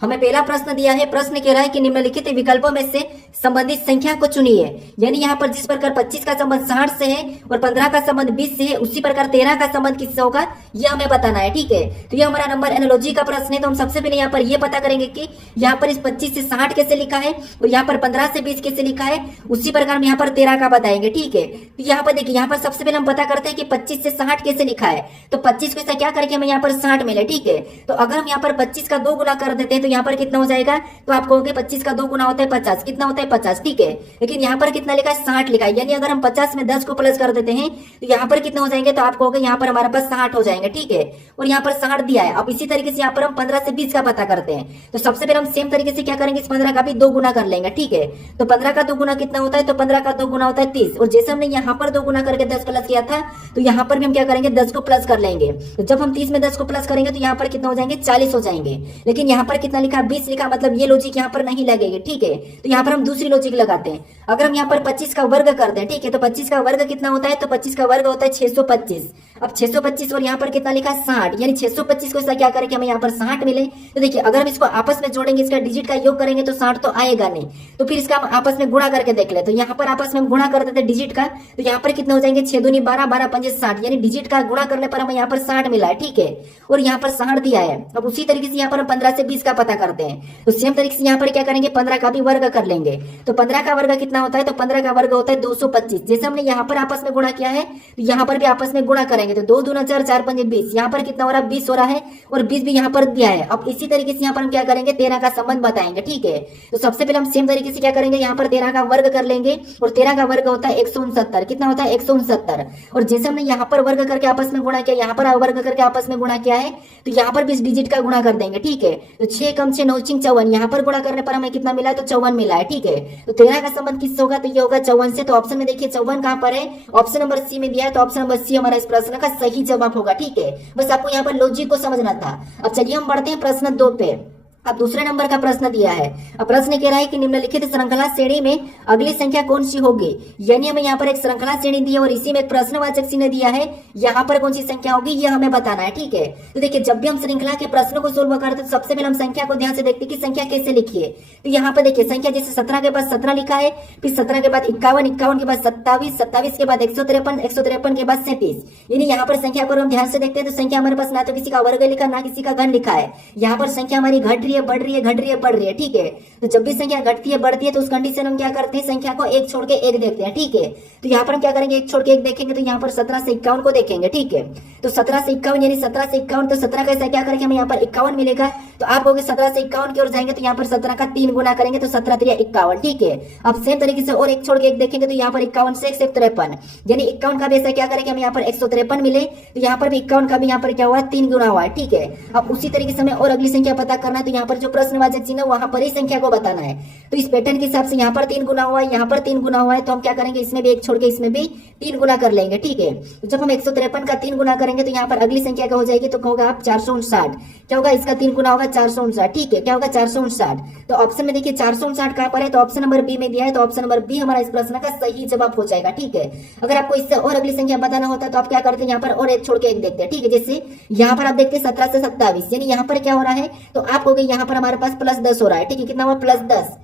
हमें पहला प्रश्न दिया है, प्रश्न कह रहा है कि निम्नलिखित विकल्पों में से संबंधित संख्या को चुनिए। यानी यहाँ पर जिस प्रकार 25 का संबंध 60 से है और 15 का संबंध 20 से है, उसी प्रकार 13 का संबंध किससे होगा ये हमें बताना है। ठीक है, तो ये हमारा नंबर एनालॉजी का प्रश्न है। तो हम सबसे पहले यहाँ पर ये पता करेंगे कि यहाँ पर इस 25 से 60 कैसे लिखा है और यहाँ पर 15 से 20 कैसे लिखा है, उसी प्रकार हम यहाँ पर 13 का बताएंगे। ठीक है, तो यहाँ पर देखिए, यहाँ पर सबसे पहले हम पता करते हैं कि 25 से 60 कैसे लिखा है। तो 25 को ऐसा क्या करके हमें यहाँ पर 60 मिले। ठीक है, तो अगर हम यहाँ पर 25 का 2 गुना कर देते हैं तो यहाँ पर कितना हो जाएगा, तो आप कहोगे 25 का 2 गुना होता है 50, कितना होता है 50। ठीक है, लेकिन यहाँ पर कितना लिखा है 60 लिखा है, यानी अगर हम 50 में 10 को प्लस कर देते हैं तो यहाँ पर कितना हो जाएंगे, तो आप कहोगे यहाँ पर हमारे पास 60 हो जाएंगे। ठीक है, और यहाँ पर 60 दिया है। अब इसी तरीके से यहाँ पर हम 15 से 20 का पता करते हैं। तो सबसे पहले हम सेम तरीके से क्या करेंगे, इस 15 का भी 2 गुना कर लेंगे। ठीक है, तो 15 का 2 गुना कितना होता है, तो 15 का 2 गुना होता है 30। और जैसे हमने यहाँ पर 2 गुना करके 10 प्लस किया था, तो यहाँ पर भी हम क्या करेंगे 10 को प्लस कर लेंगे। तो जब हम 30 में 10 को प्लस करेंगे तो यहाँ पर कितना हो जाएंगे 40 हो जाएंगे। लेकिन यहाँ पर कितना लिखा 20 लिखा, मतलब ये लॉजिक यहाँ पर नहीं लगेगी। ठीक है, तो यहाँ पर हम दूसरी लॉजिक लगाते हैं। अगर हम यहाँ पर 25 का वर्ग करते हैं, ठीक है, तो 25 का वर्ग कितना होता है, तो 25 का वर्ग होता है 625। अब 625 और यहाँ पर कितना लिखा 60, यानी 625 को ऐसा क्या करेंगे हमें यहाँ पर 60 मिले। तो देखिए, अगर हम इसको आपस में जोड़ेंगे, इसका डिजिट का योग करेंगे तो 60 तो आएगा नहीं, तो फिर इसका हम आपस में गुणा करके देख ले। तो यहाँ पर आपस में गुणा कर देते डिजिट का, तो यहाँ पर कितना हो जाएंगे 6 दूनी 12, 12 पंजे 60, यानी डिजिट का गुणा करने पर हमें यहाँ पर 60 मिला है। ठीक है, और यहाँ पर 60 दिया है। अब उसी तरीके से यहाँ पर हम 15 से 20 का पता करते हैं। तो सेम तरीके से यहाँ पर क्या करेंगे 15 का भी वर्ग कर लेंगे। तो 15 का वर्ग कितना होता है, तो 15 का वर्ग होता है 225। जैसे हमने यहाँ पर आपस में गुणा किया है, तो यहाँ पर भी आपस में गुणा करेंगे। तो 2 दूना 4, 4 पंजे 20, यहाँ पर कितना हो रहा है 20 हो रहा है, और 20 भी यहाँ पर दिया है। अब इसी तरीके से यहाँ पर हम क्या करेंगे 13 का संबंध बताएंगे। ठीक है, तो सबसे पहले हम सेम तरीके से क्या करेंगे, यहाँ पर 13 का वर्ग कर लेंगे। और 13 का वर्ग होता है 169, कितना होता है 169। और जैसे हमने यहाँ पर वर्ग करके आपस में गुणा किया, यहाँ पर वर्ग करके आपस में गुणा किया है, तो यहाँ पर भी इस डिजिट का गुणा कर देंगे। ठीक है, तो 6 कम 6 9 54, यहाँ पर गुणा करने पर हमें कितना मिला है, तो 54 मिला है। ठीक है, तो 13 का संबंध किससे होगा, तो ये होगा 54 से। तो ऑप्शन में देखिए 54 कहाँ पर है, ऑप्शन नंबर सी में दिया है। तो ऑप्शन नंबर सी हमारा इस प्रश्न का सही जवाब होगा। ठीक है, बस आपको यहाँ पर लॉजिक को समझना था। अब चलिए हम बढ़ते हैं प्रश्न 2 पे। अब दूसरे नंबर का प्रश्न दिया है। अब प्रश्न कह रहा है कि निम्नलिखित श्रृंखला श्रेणी में अगली संख्या कौन सी होगी। यानी हमें यहाँ पर एक श्रृंखला श्रेणी दी है और इसी में एक प्रश्नवाचक चिन्ह दिया है, यहाँ पर कौन सी संख्या होगी ये हमें बताना है। ठीक है, तो देखिए, जब भी हम श्रृंखला के प्रश्नों को सोल्व करते हैं तो सबसे पहले हम संख्या को ध्यान से देखते हैं कि संख्या कैसे लिखी है। तो यहाँ पर देखिए, संख्या जैसे 17 के बाद 17 लिखा है, फिर 17 के बाद 51, 51 के बाद 27, 27 के बाद 153, 153 के बाद 37। यानी यहाँ पर संख्या को हम ध्यान से देखते हैं तो संख्या हमारे पास ना तो किसी का वर्ग लिखा, ना किसी का घन लिखा है। यहाँ पर संख्या हमारी घट रही है, बढ़ रही है, घट रही है, बढ़ रही है। ठीक है, तो जब भी संख्या घटती है बढ़ती है तो उस कंडीशन में हम क्या करते हैं, संख्या को एक छोड़ के एक देखते हैं। ठीक है, तो यहाँ पर हम क्या करेंगे, एक छोड़ के एक देखेंगे। तो यहाँ पर 17 से 51 को देखेंगे। ठीक है, तो 17 से 51 यानी 17 से 51, तो 17 का ऐसा क्या करेंगे हमें यहाँ पर 51 मिलेगा। तो आप कहोगे 17 से 51 की ओर जाएंगे तो यहाँ पर 17 का 3 गुना करेंगे, तो 17 3 51। ठीक है, अब सेम तरीके से और एक छोड़ के एक देखेंगे तो यहाँ पर 51 से 153, यानी 51 का भी ऐसा क्या करेंगे हम यहाँ पर 153 मिले। तो यहाँ पर भी 51 का भी यहाँ पर क्या हुआ 3 गुना हुआ है। ठीक है, अब उसी तरीके से हमें और अगली संख्या पता करना है। तो यहाँ पर जो प्रश्नवाचक चिन्ह वहां पर ही संख्या को बताना है। तो इस पैटर्न के हिसाब से यहाँ पर 3 गुना हुआ है, यहाँ पर 3 गुना हुआ है, तो हम क्या करेंगे इसमें भी एक छोड़ के इसमें भी 3 गुना कर लेंगे। ठीक है, तो जब हम 153 का 3 गुना करेंगे तो यहाँ पर अगली संख्या क्या हो जाएगी, तो कहोगे आप 459। क्या होगा, इसका 3 गुना होगा 459। ठीक है, क्या होगा 459। तो ऑप्शन में देखिए 459 कहां पर है, तो ऑप्शन नंबर बी में दिया है। तो ऑप्शन नंबर बी हमारा इस प्रश्न का सही जवाब हो जाएगा। ठीक है, अगर आपको इससे और अगली संख्या बताना होता है तो आप क्या करते हैं, यहाँ पर और एक छोड़ के एक देखते हैं। ठीक है, जैसे यहाँ पर आप देखते हैं 17 से 27, यानी यहाँ पर क्या हो रहा है, तो आप कहोगे यहाँ पर हमारे पास +10 हो रहा है। ठीक है, कितना हुआ +10।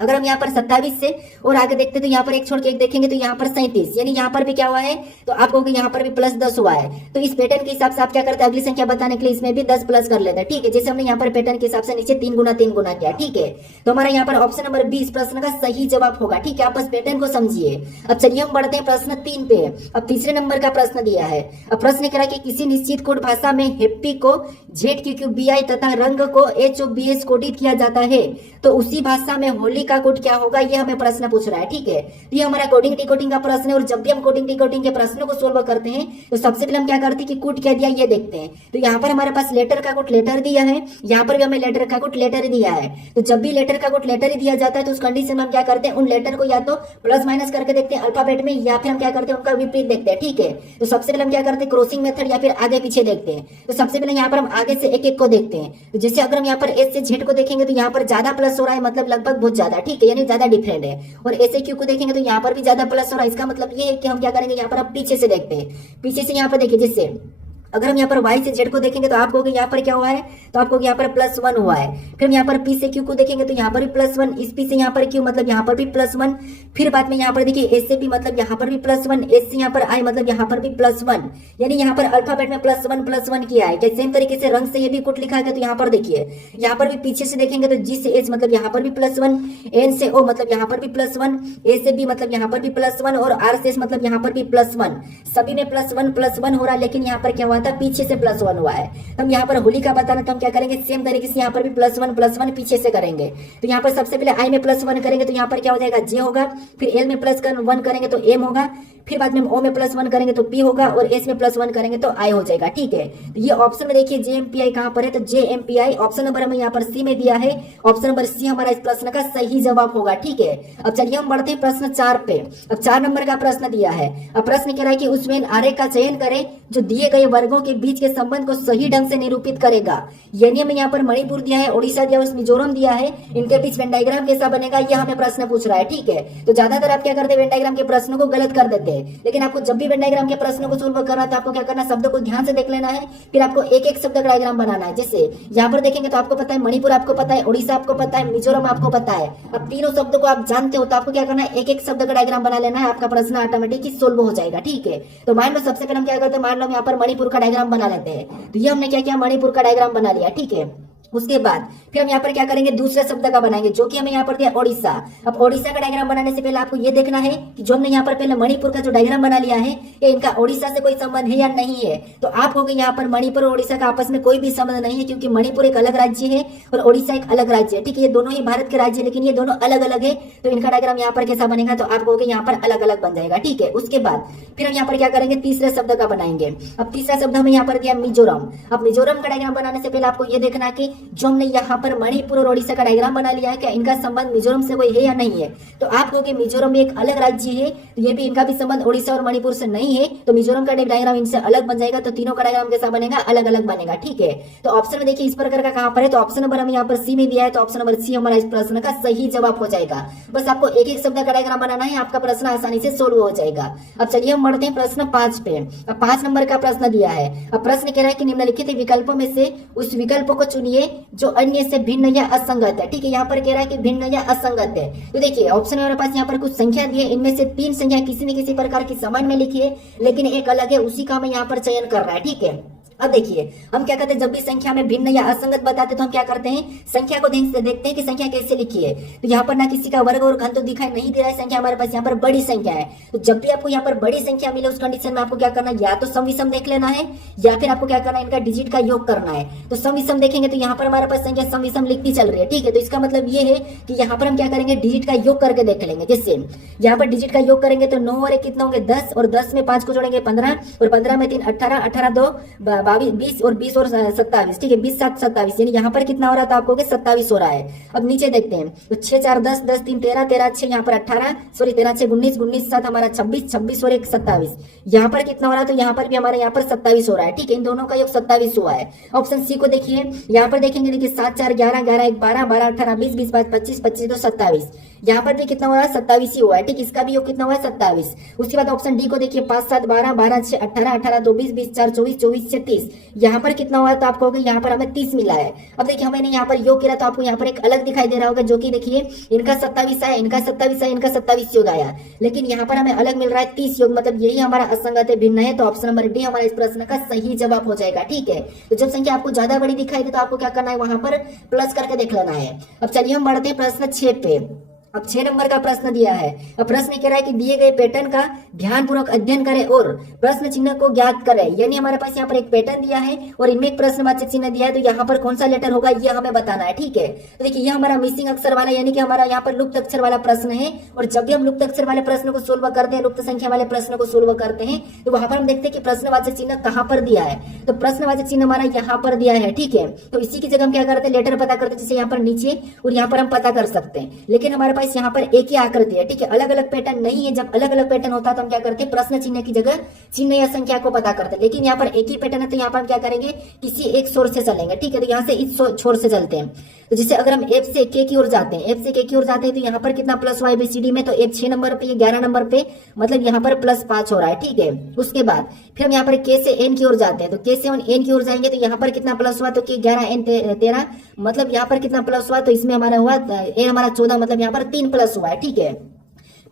अगर हम यहाँ पर 27 से और आगे देखते तो यहाँ पर एक छोड़ के एक देखेंगे तो यहाँ पर 37, यानी यहाँ पर भी क्या हुआ है, तो आप कहोगे यहाँ पर भी +10 हुआ है। तो इस पैटर्न के हिसाब से आप क्या करते हैं, अगली संख्या बताने के लिए इसमें भी 10 प्लस कर लेते हैं। ठीक है, जैसे हमने यहाँ पर पैटर्न के हिसाब से नीचे 3 गुना किया। ठीक है, तो हमारा यहाँ पर ऑप्शन नंबर 20 प्रश्न का सही जवाब होगा। ठीक है, आप बस पैटर्न को समझिए। अब चलिए हम बढ़ते हैं प्रश्न 3 पे। अब तीसरे नंबर का प्रश्न दिया है। अब प्रश्न कह रहा है कि किसी निश्चित कोड भाषा में हैप्पी को ZQQBI तथा रंग को HOBS कोडित किया जाता है, तो उसी भाषा में होली का कोड क्या होगा, ये हमें प्रश्न पूछ रहा है। ठीक है, तो ये हमारा कोडिंग डिकोडिंग का प्रश्न है। और जब भी हम कोडिंग डिकोडिंग के प्रश्नों को सोल्व करते हैं तो सबसे पहले हम क्या करते हैं कि कोड क्या दिया ये देखते हैं। तो यहाँ पर हमारे पास लेटर का कोड लेटर दिया है, यहाँ पर भी हमें लेटर का कोड लेटर दिया है। तो जब भी लेटर का कोड लेटर ही दिया जाता है तो उस कंडीशन में हम क्या करते हैं, उन लेटर को या तो प्लस माइनस करके देखते हैं अल्फाबेट में, या फिर हम क्या करते हैं उनका विपरीत देखते हैं। ठीक है, तो सबसे पहले हम क्या करते हैं क्रॉसिंग मेथड या फिर आगे पीछे देखते हैं। तो सबसे पहले यहाँ पर हम आगे से एक एक को देखते हैं। तो जैसे अगर हम यहाँ पर एस से जेड को देखेंगे तो यहाँ पर ज्यादा प्लस हो रहा है, मतलब लगभग बहुत ज्यादा। ठीक है, यानी ज्यादा डिफरेंट है। और ऐसे क्यू को देखेंगे तो यहाँ पर भी ज्यादा प्लस हो रहा है। इसका मतलब ये है कि हम क्या करेंगे, यहाँ पर अब पीछे से देखते हैं। पीछे से यहाँ पर देखिए, जैसे अगर हम यहाँ पर y से z को देखेंगे तो आप कहोगे यहाँ पर क्या हुआ है, तो आप कहोगे यहाँ पर +1 हुआ है। फिर हम यहाँ पर p से q को देखेंगे तो यहाँ पर भी +1, इस p से यहाँ पर q मतलब यहाँ पर भी +1। फिर बाद में यहाँ पर देखिए a से b मतलब यहाँ पर भी +1, s से यहाँ पर i मतलब यहाँ पर भी +1, यानी यहाँ पर अल्फाबेट में +1 किया है। क्या सेम तरीके से रंग से ये भी कुछ लिखा है तो यहाँ पर देखिए, यहाँ पर भी पीछे से देखेंगे तो g से h मतलब यहाँ पर भी +1, n से o मतलब यहाँ पर भी +1, a से b मतलब यहाँ पर भी +1 और r से s मतलब यहाँ पर भी +1। सभी में +1 हो रहा है, लेकिन यहाँ पर क्या हुआ था, पीछे से +1 हुआ है। हम यहाँ पर होली का बताना तो हम क्या करेंगे, सेम तरीके से यहाँ पर भी +1 पीछे से करेंगे। तो यहाँ पर सबसे पहले i में +1 करेंगे तो यहाँ पर क्या हो जाएगा, j होगा। फिर l में +1 करेंगे तो m होगा। फिर बाद में o में +1 करेंगे तो p होगा और s में +1 करेंगे तो i हो जाएगा। ठीक है, तो ये ऑप्शन में देखिए JMPI कहाँ पर है, तो JMPI ऑप्शन नंबर हमें यहाँ पर सी में दिया है। ऑप्शन नंबर सी हमारा इस प्रश्न का सही जवाब होगा। ठीक है, अब चलिए हम बढ़ते हैं प्रश्न 4 पे। अब 4 नंबर का प्रश्न दिया है। अब प्रश्न कह रहा है कि उस वेन आरेख का चयन करें जो दिए गए वर्गों के बीच के संबंध को सही ढंग से निरूपित करेगा। यानी हमें यहाँ पर मणिपुर दिया है, उड़ीसा दिया है, मिजोरम दिया है, इनके बीच वेन डायग्राम कैसा बनेगा यह हमें प्रश्न पूछ रहा है। ठीक है, तो ज्यादातर आप क्या करते हैं, वेन डायग्राम के प्रश्नों को गलत कर देते हैं। लेकिन आपको जब भी वेन डायग्राम के प्रश्नों को सोल्व करना है तो आपको क्या करना है, शब्दों को ध्यान से देख लेना है, फिर आपको एक एक शब्द का डायग्राम बनाना है। जैसे यहाँ पर देखेंगे तो आपको पता है मणिपुर आपको पता है, उड़ीसा आपको पता है, मिजोरम आपको पता है। अब तीनों शब्दों को आप जानते हो तो आपको क्या करना है, एक एक शब्द का डायग्राम बना लेना है, आपका प्रश्न ऑटोमेटिक सोल्व हो जाएगा। ठीक है, तो मान लो सबसे पहले हम क्या करते हैं, मान लो हम यहाँ पर मणिपुर का डायग्राम बना लेते हैं। तो ये हमने क्या किया, मणिपुर का डायग्राम बना लिया। ठीक है, उसके बाद फिर हम यहाँ पर क्या करेंगे, दूसरे शब्द का बनाएंगे जो कि हमें यहाँ पर दिया ओडिशा। अब ओडिशा का डायग्राम बनाने से पहले आपको ये देखना है कि जो हमने यहाँ पर पहले मणिपुर का जो डायग्राम बना लिया है ये इनका ओडिशा से कोई संबंध है या नहीं है। तो आप हो गए यहाँ पर मणिपुर और ओडिशा का आपस में कोई भी संबंध नहीं है, क्योंकि मणिपुर एक अलग राज्य है और ओडिशा एक अलग राज्य है। ठीक है, ये दोनों ही भारत के राज्य है, लेकिन ये दोनों अलग अलग है। तो इनका डायग्राम यहाँ पर कैसा बनेगा, तो आप कहोगे यहाँ पर अलग अलग बन जाएगा। ठीक है, उसके बाद फिर हम यहाँ पर क्या करेंगे, तीसरे शब्द का बनाएंगे। अब तीसरा शब्द हमें यहाँ पर दिया मिजोरम। अब मिजोरम का डायग्राम बनाने से पहले आपको ये देखना है कि जो हमने यहाँ पर मणिपुर और ओडिशा का डायग्राम बना लिया है, क्या इनका संबंध मिजोरम से कोई है या नहीं है। तो आप कहोगे मिजोरम भी एक अलग राज्य है, तो ये भी इनका भी संबंध ओडिशा और मणिपुर से नहीं है, तो मिजोरम का डायग्राम इनसे अलग बन जाएगा। तो तीनों का डायग्राम कैसा बनेगा, अलग अलग बनेगा। ठीक है, तो ऑप्शन में देखिए इस प्रकार का कहां पर है, तो ऑप्शन नंबर हमें यहाँ पर सी में दिया है, तो ऑप्शन नंबर सी हमारा इस प्रश्न का सही जवाब हो जाएगा। बस आपको एक एक शब्द का डायग्राम बनाना है, आपका प्रश्न आसानी से सोल्व हो जाएगा। अब चलिए हम बढ़ते हैं प्रश्न 5 पे। अब 5 नंबर का प्रश्न दिया है। अब प्रश्न कह रहा है कि निम्नलिखित विकल्पों में से उस विकल्प को चुनिए जो अन्य से भिन्न या असंगत है। ठीक है, यहाँ पर कह रहा है कि भिन्न या असंगत है। तो देखिए ऑप्शन हमारे पास यहाँ पर कुछ संख्या दी है, इनमें से 3 संख्या किसी न किसी प्रकार की समान में लिखी है, लेकिन एक अलग है, उसी का हमें यहाँ पर चयन कर रहा है। ठीक है, अब देखिए हम क्या करते हैं, जब भी संख्या में भिन्न या असंगत बताते तो हम क्या करते हैं, संख्या को देखते हैं कि संख्या कैसे लिखी है। तो यहाँ पर ना किसी का वर्ग और घन तो दिखाई नहीं दे रहा है, संख्या हमारे पास यहाँ पर बड़ी संख्या है। तो जब भी आपको यहाँ पर बड़ी संख्या मिले उस कंडीशन में आपको क्या करना है, या तो सम विषम देख लेना है या फिर आपको क्या करना है, इनका डिजिट का योग करना है। तो सम विषम देखेंगे तो यहाँ पर हमारे पास संख्या सम विषम लिखती चल रही है। ठीक है, तो इसका मतलब ये है कि यहाँ पर हम क्या करेंगे, डिजिट का योग करके देख लेंगे। जैसे यहाँ पर डिजिट का योग करेंगे तो 9 और 1 कितना होंगे 10, और 10 में 5 को जोड़ेंगे 15, और 15 में 3 18, 18 2 22 20 और 20 और 27। ठीक है, 20 7 27, यानी यहाँ पर कितना हो रहा था आपको 27 हो रहा है। अब नीचे देखते हैं तो 6 4 10 10 3 13 13 6 यहाँ पर 18, सॉरी 13 6 19 19 7 हमारा 26 26 और 1 27। यहाँ पर कितना हो रहा है, तो यहाँ पर भी हमारे यहाँ पर 27 हो रहा है। ठीक है, इन दोनों का योग 27 हुआ है। ऑप्शन सी को देखिए, यहाँ पर देखेंगे देखिए 7 4 11 11 1 12 12 18 20 20 25 25 2 27, यहाँ पर भी कितना हो रहा है 27 ही हुआ है। ठीक, इसका भी योग कितना हुआ है 27। उसके बाद ऑप्शन डी को देखिए 5 7 12 12 6 18 18 2 20 20 4 24 24 6 30, यहाँ पर कितना हुआ है, तो आप कहोगे यहाँ पर हमें 30 मिला है। अब देखिए हमें यहाँ पर योग किया तो आपको यहाँ पर एक अलग दिखाई दे रहा होगा, जो कि देखिए इनका 27 है, इनका 27 है, इनका 27 योग आया, लेकिन यहाँ पर हमें अलग मिल रहा है 30 योग, मतलब यही हमारा असंगत है, भिन्न है। तो ऑप्शन नंबर डी हमारा इस प्रश्न का सही जवाब हो जाएगा। ठीक है, तो जब संख्या आपको ज्यादा बड़ी दिखाई दे तो आपको क्या करना है, वहां पर प्लस करके देख लेना है। अब चलिए हम बढ़ते हैं प्रश्न 6 पे। अब 6 नंबर का प्रश्न दिया है। अब प्रश्न कह रहा है कि दिए गए पैटर्न का ध्यानपूर्वक अध्ययन करें और प्रश्न चिन्ह को ज्ञात करें। यानी हमारे पास यहाँ पर एक पैटर्न दिया है और इनमें एक प्रश्नवाचक चिन्ह दिया है, तो यहाँ पर कौन सा लेटर होगा ये हमें बताना है। ठीक है, तो देखिए ये हमारा मिसिंग अक्षर वाला, यानी कि हमारा यहाँ पर लुप्त अक्षर वाला प्रश्न है। और जब भी हम लुप्त अक्षर वाले प्रश्न को सोल्व करते हैं, लुप्त संख्या वाले प्रश्न को सोल्व करते हैं, तो वहां पर हम देखते हैं कि प्रश्नवाचक चिन्ह कहाँ पर दिया है। तो प्रश्नवाचक चिन्ह हमारा यहाँ पर दिया है। ठीक है, तो इसी की जगह हम क्या करते हैं, लेटर पता करते हैं, जैसे यहाँ पर नीचे और यहाँ पर हम पता कर सकते हैं। लेकिन हमारे पास पास यहाँ पर एक ही आकृति है, ठीक है, अलग अलग पैटर्न नहीं है। जब अलग अलग पैटर्न होता है तो हम क्या करते हैं, प्रश्न चिन्ह की जगह चिन्ह या संख्या को पता करते हैं। लेकिन यहाँ पर एक ही पैटर्न है तो यहाँ पर हम क्या करेंगे, किसी एक छोर से चलेंगे, ठीक है। तो यहाँ से इस छोर से चलते हैं। तो जैसे अगर हम एफ से के की ओर जाते हैं, एफ से के की ओर जाते हैं तो यहाँ पर कितना प्लस वाई ABCD में, तो एफ 6 नंबर पे, ये 11 नंबर पे, मतलब यहाँ पर +5 हो रहा है, ठीक है। उसके बाद फिर हम यहाँ पर के से एन की ओर जाते हैं, तो के से एन की ओर जाएंगे तो यहाँ पर कितना प्लस हुआ, तो के 11 एन 13, मतलब यहाँ पर कितना प्लस हुआ, तो इसमें हमारा हुआ एन हमारा 14, मतलब यहाँ पर 3 प्लस हुआ है, ठीक है।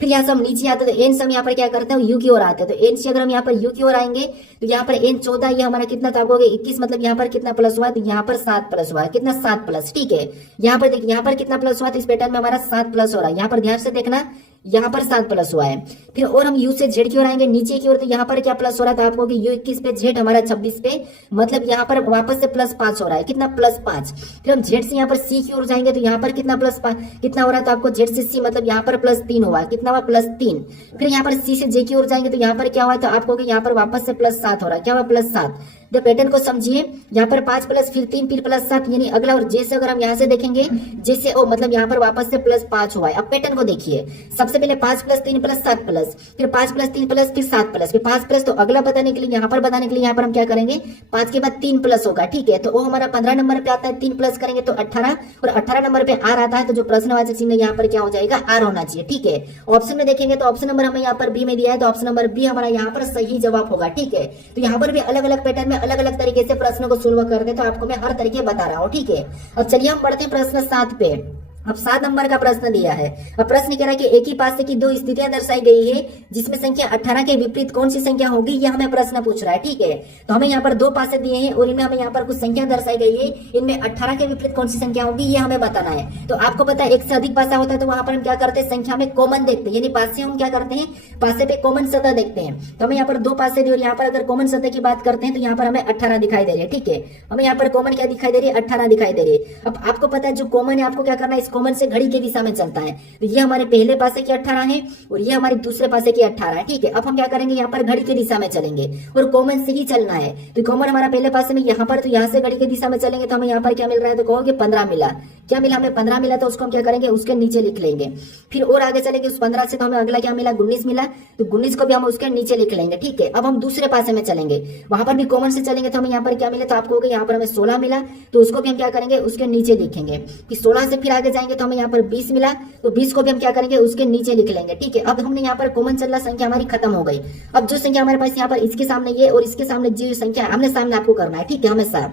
फिर यहाँ से हम नीचे आते हैं तो एन से हम यहाँ पर क्या करते हैं, यू की ओर आते हैं। तो एन से अगर हम यहाँ पर यू की ओर आएंगे तो यहाँ पर एन 14, ये हमारा कितना था, 21, मतलब यहाँ पर कितना प्लस हुआ, तो यहाँ पर 7 प्लस हुआ है, कितना 7 प्लस, ठीक है। यहाँ पर देखिए यहाँ पर कितना प्लस हुआ, तो इस पैटर्न में हमारा 7 प्लस हो रहा है। यहाँ पर ध्यान से देखना, यहाँ पर 7 प्लस हुआ है। फिर और हम यू से जेड की ओर आएंगे नीचे की ओर, तो यहाँ पर क्या प्लस हो रहा था आपको कि यू 21 पे, जेड हमारा 26 पे, मतलब यहाँ पर वापस से +5 हो रहा है, कितना +5। फिर हम जेड से यहाँ पर सी की ओर जाएंगे तो यहाँ पर कितना कितना हो रहा था आपको, जेड से सी, मतलब यहाँ पर +3 हुआ, कितना हुआ, +3। फिर यहाँ पर सी से जे की ओर जाएंगे तो यहाँ पर क्या हुआ, तो आपको यहाँ पर वापस से +7 हो रहा है, क्या हुआ, +7। तो पैटर्न को समझिए, यहाँ पर 5 प्लस फिर 3 फिर +7, यानी अगला। और जैसे अगर हम यहाँ से देखेंगे, जैसे ओ मतलब यहाँ पर वापस से +5 हुआ है। अब पैटर्न को देखिए, सबसे पहले 5 प्लस 3 प्लस 7 प्लस, फिर 5 प्लस 3 प्लस, फिर 7 प्लस, फिर 5 प्लस। तो अगला बताने के लिए, यहाँ पर बताने के लिए यहाँ पर हम क्या करेंगे, 5 के बाद 3 प्लस होगा, ठीक है। तो वो हमारा 15 नंबर पे आता है, 3 प्लस करेंगे तो 18, और 18 नंबर पे आर आता है, तो जो प्रश्नवाचक चिन्ह यहाँ पर क्या हो जाएगा, आर होना चाहिए, ठीक है। ऑप्शन में देखेंगे तो ऑप्शन नंबर हमें यहाँ पर बी में दिया है, तो ऑप्शन नंबर बी हमारा यहाँ पर सही जवाब होगा, ठीक है। तो यहाँ पर भी अलग अलग पैटर्न में अलग अलग तरीके से प्रश्न को सोल्व करते, तो आपको मैं हर तरीके बता रहा हूँ, ठीक है। अब चलिए हम बढ़ते हैं प्रश्न 7 पे। अब 7 नंबर का प्रश्न दिया है। अब प्रश्न कह रहा है कि एक ही पासे की 2 स्थितियां दर्शाई गई है, जिसमें संख्या 18 के विपरीत कौन सी संख्या होगी, यह हमें प्रश्न पूछ रहा है, ठीक है। तो हमें यहाँ पर 2 पासे दिए हैं और इनमें हमें यहाँ पर कुछ संख्या दर्शाई गई है, इनमें 18 के विपरीत कौन सी संख्या होगी, ये हमें बताना है। तो आपको पता है एक से अधिक पासा होता है तो वहां पर हम क्या करते हैं, संख्या में कॉमन देखते हैं, यानी पासे हम क्या करते हैं, पासे पे कॉमन सतह देखते हैं। तो हमें यहाँ पर 2 पासे दिए और यहाँ पर अगर कॉमन सतह की बात करते हैं तो यहाँ पर हमें 18 दिखाई दे रही है, ठीक है। हमें यहाँ पर कॉमन क्या दिखाई दे रही है, 18 दिखाई दे रही है। अब आपको पता है जो कॉमन है आपको क्या करना है, इस कॉमन से घड़ी के दिशा में चलता है। तो ये हमारे पहले पासे की 18 है और ये हमारे दूसरे पासे की 18 है, ठीक है। अब हम क्या करेंगे, यहाँ पर घड़ी की दिशा में चलेंगे और कॉमन से ही चलना है। तो कॉमन हमारा पहले पासे में यहाँ पर, तो यहाँ से घड़ी की दिशा में चलेंगे तो हमें यहाँ पर क्या मिल रहा है, तो कहोगे 15 मिला। क्या मिला, हमें 15 मिला, तो उसको हम क्या करेंगे, उसके नीचे लिख लेंगे। फिर और आगे चलेंगे, उस 15 से तो हमें अगला क्या मिला, 19 मिला, तो 19 को भी हम उसके नीचे लिख लेंगे, ठीक है। अब हम दूसरे पासे में चलेंगे, वहां पर भी कॉमन से चलेंगे तो हमें यहाँ पर क्या मिला, तो आपको होगा यहाँ पर हमें 16 मिला, तो उसको भी हम क्या करेंगे, उसके नीचे लिखेंगे। कि 16 से फिर आगे जाएंगे तो हमें यहाँ पर 20 मिला, तो 20 को भी हम क्या करेंगे, उसके नीचे लिख लेंगे, ठीक है। अब हमने यहाँ पर कॉमन चल रहा संख्या हमारी खत्म हो गई। अब जो संख्या हमारे पास यहाँ पर इसके सामने ये और इसके सामने जो संख्या आमने सामने आपको करना है, ठीक है, हमेशा।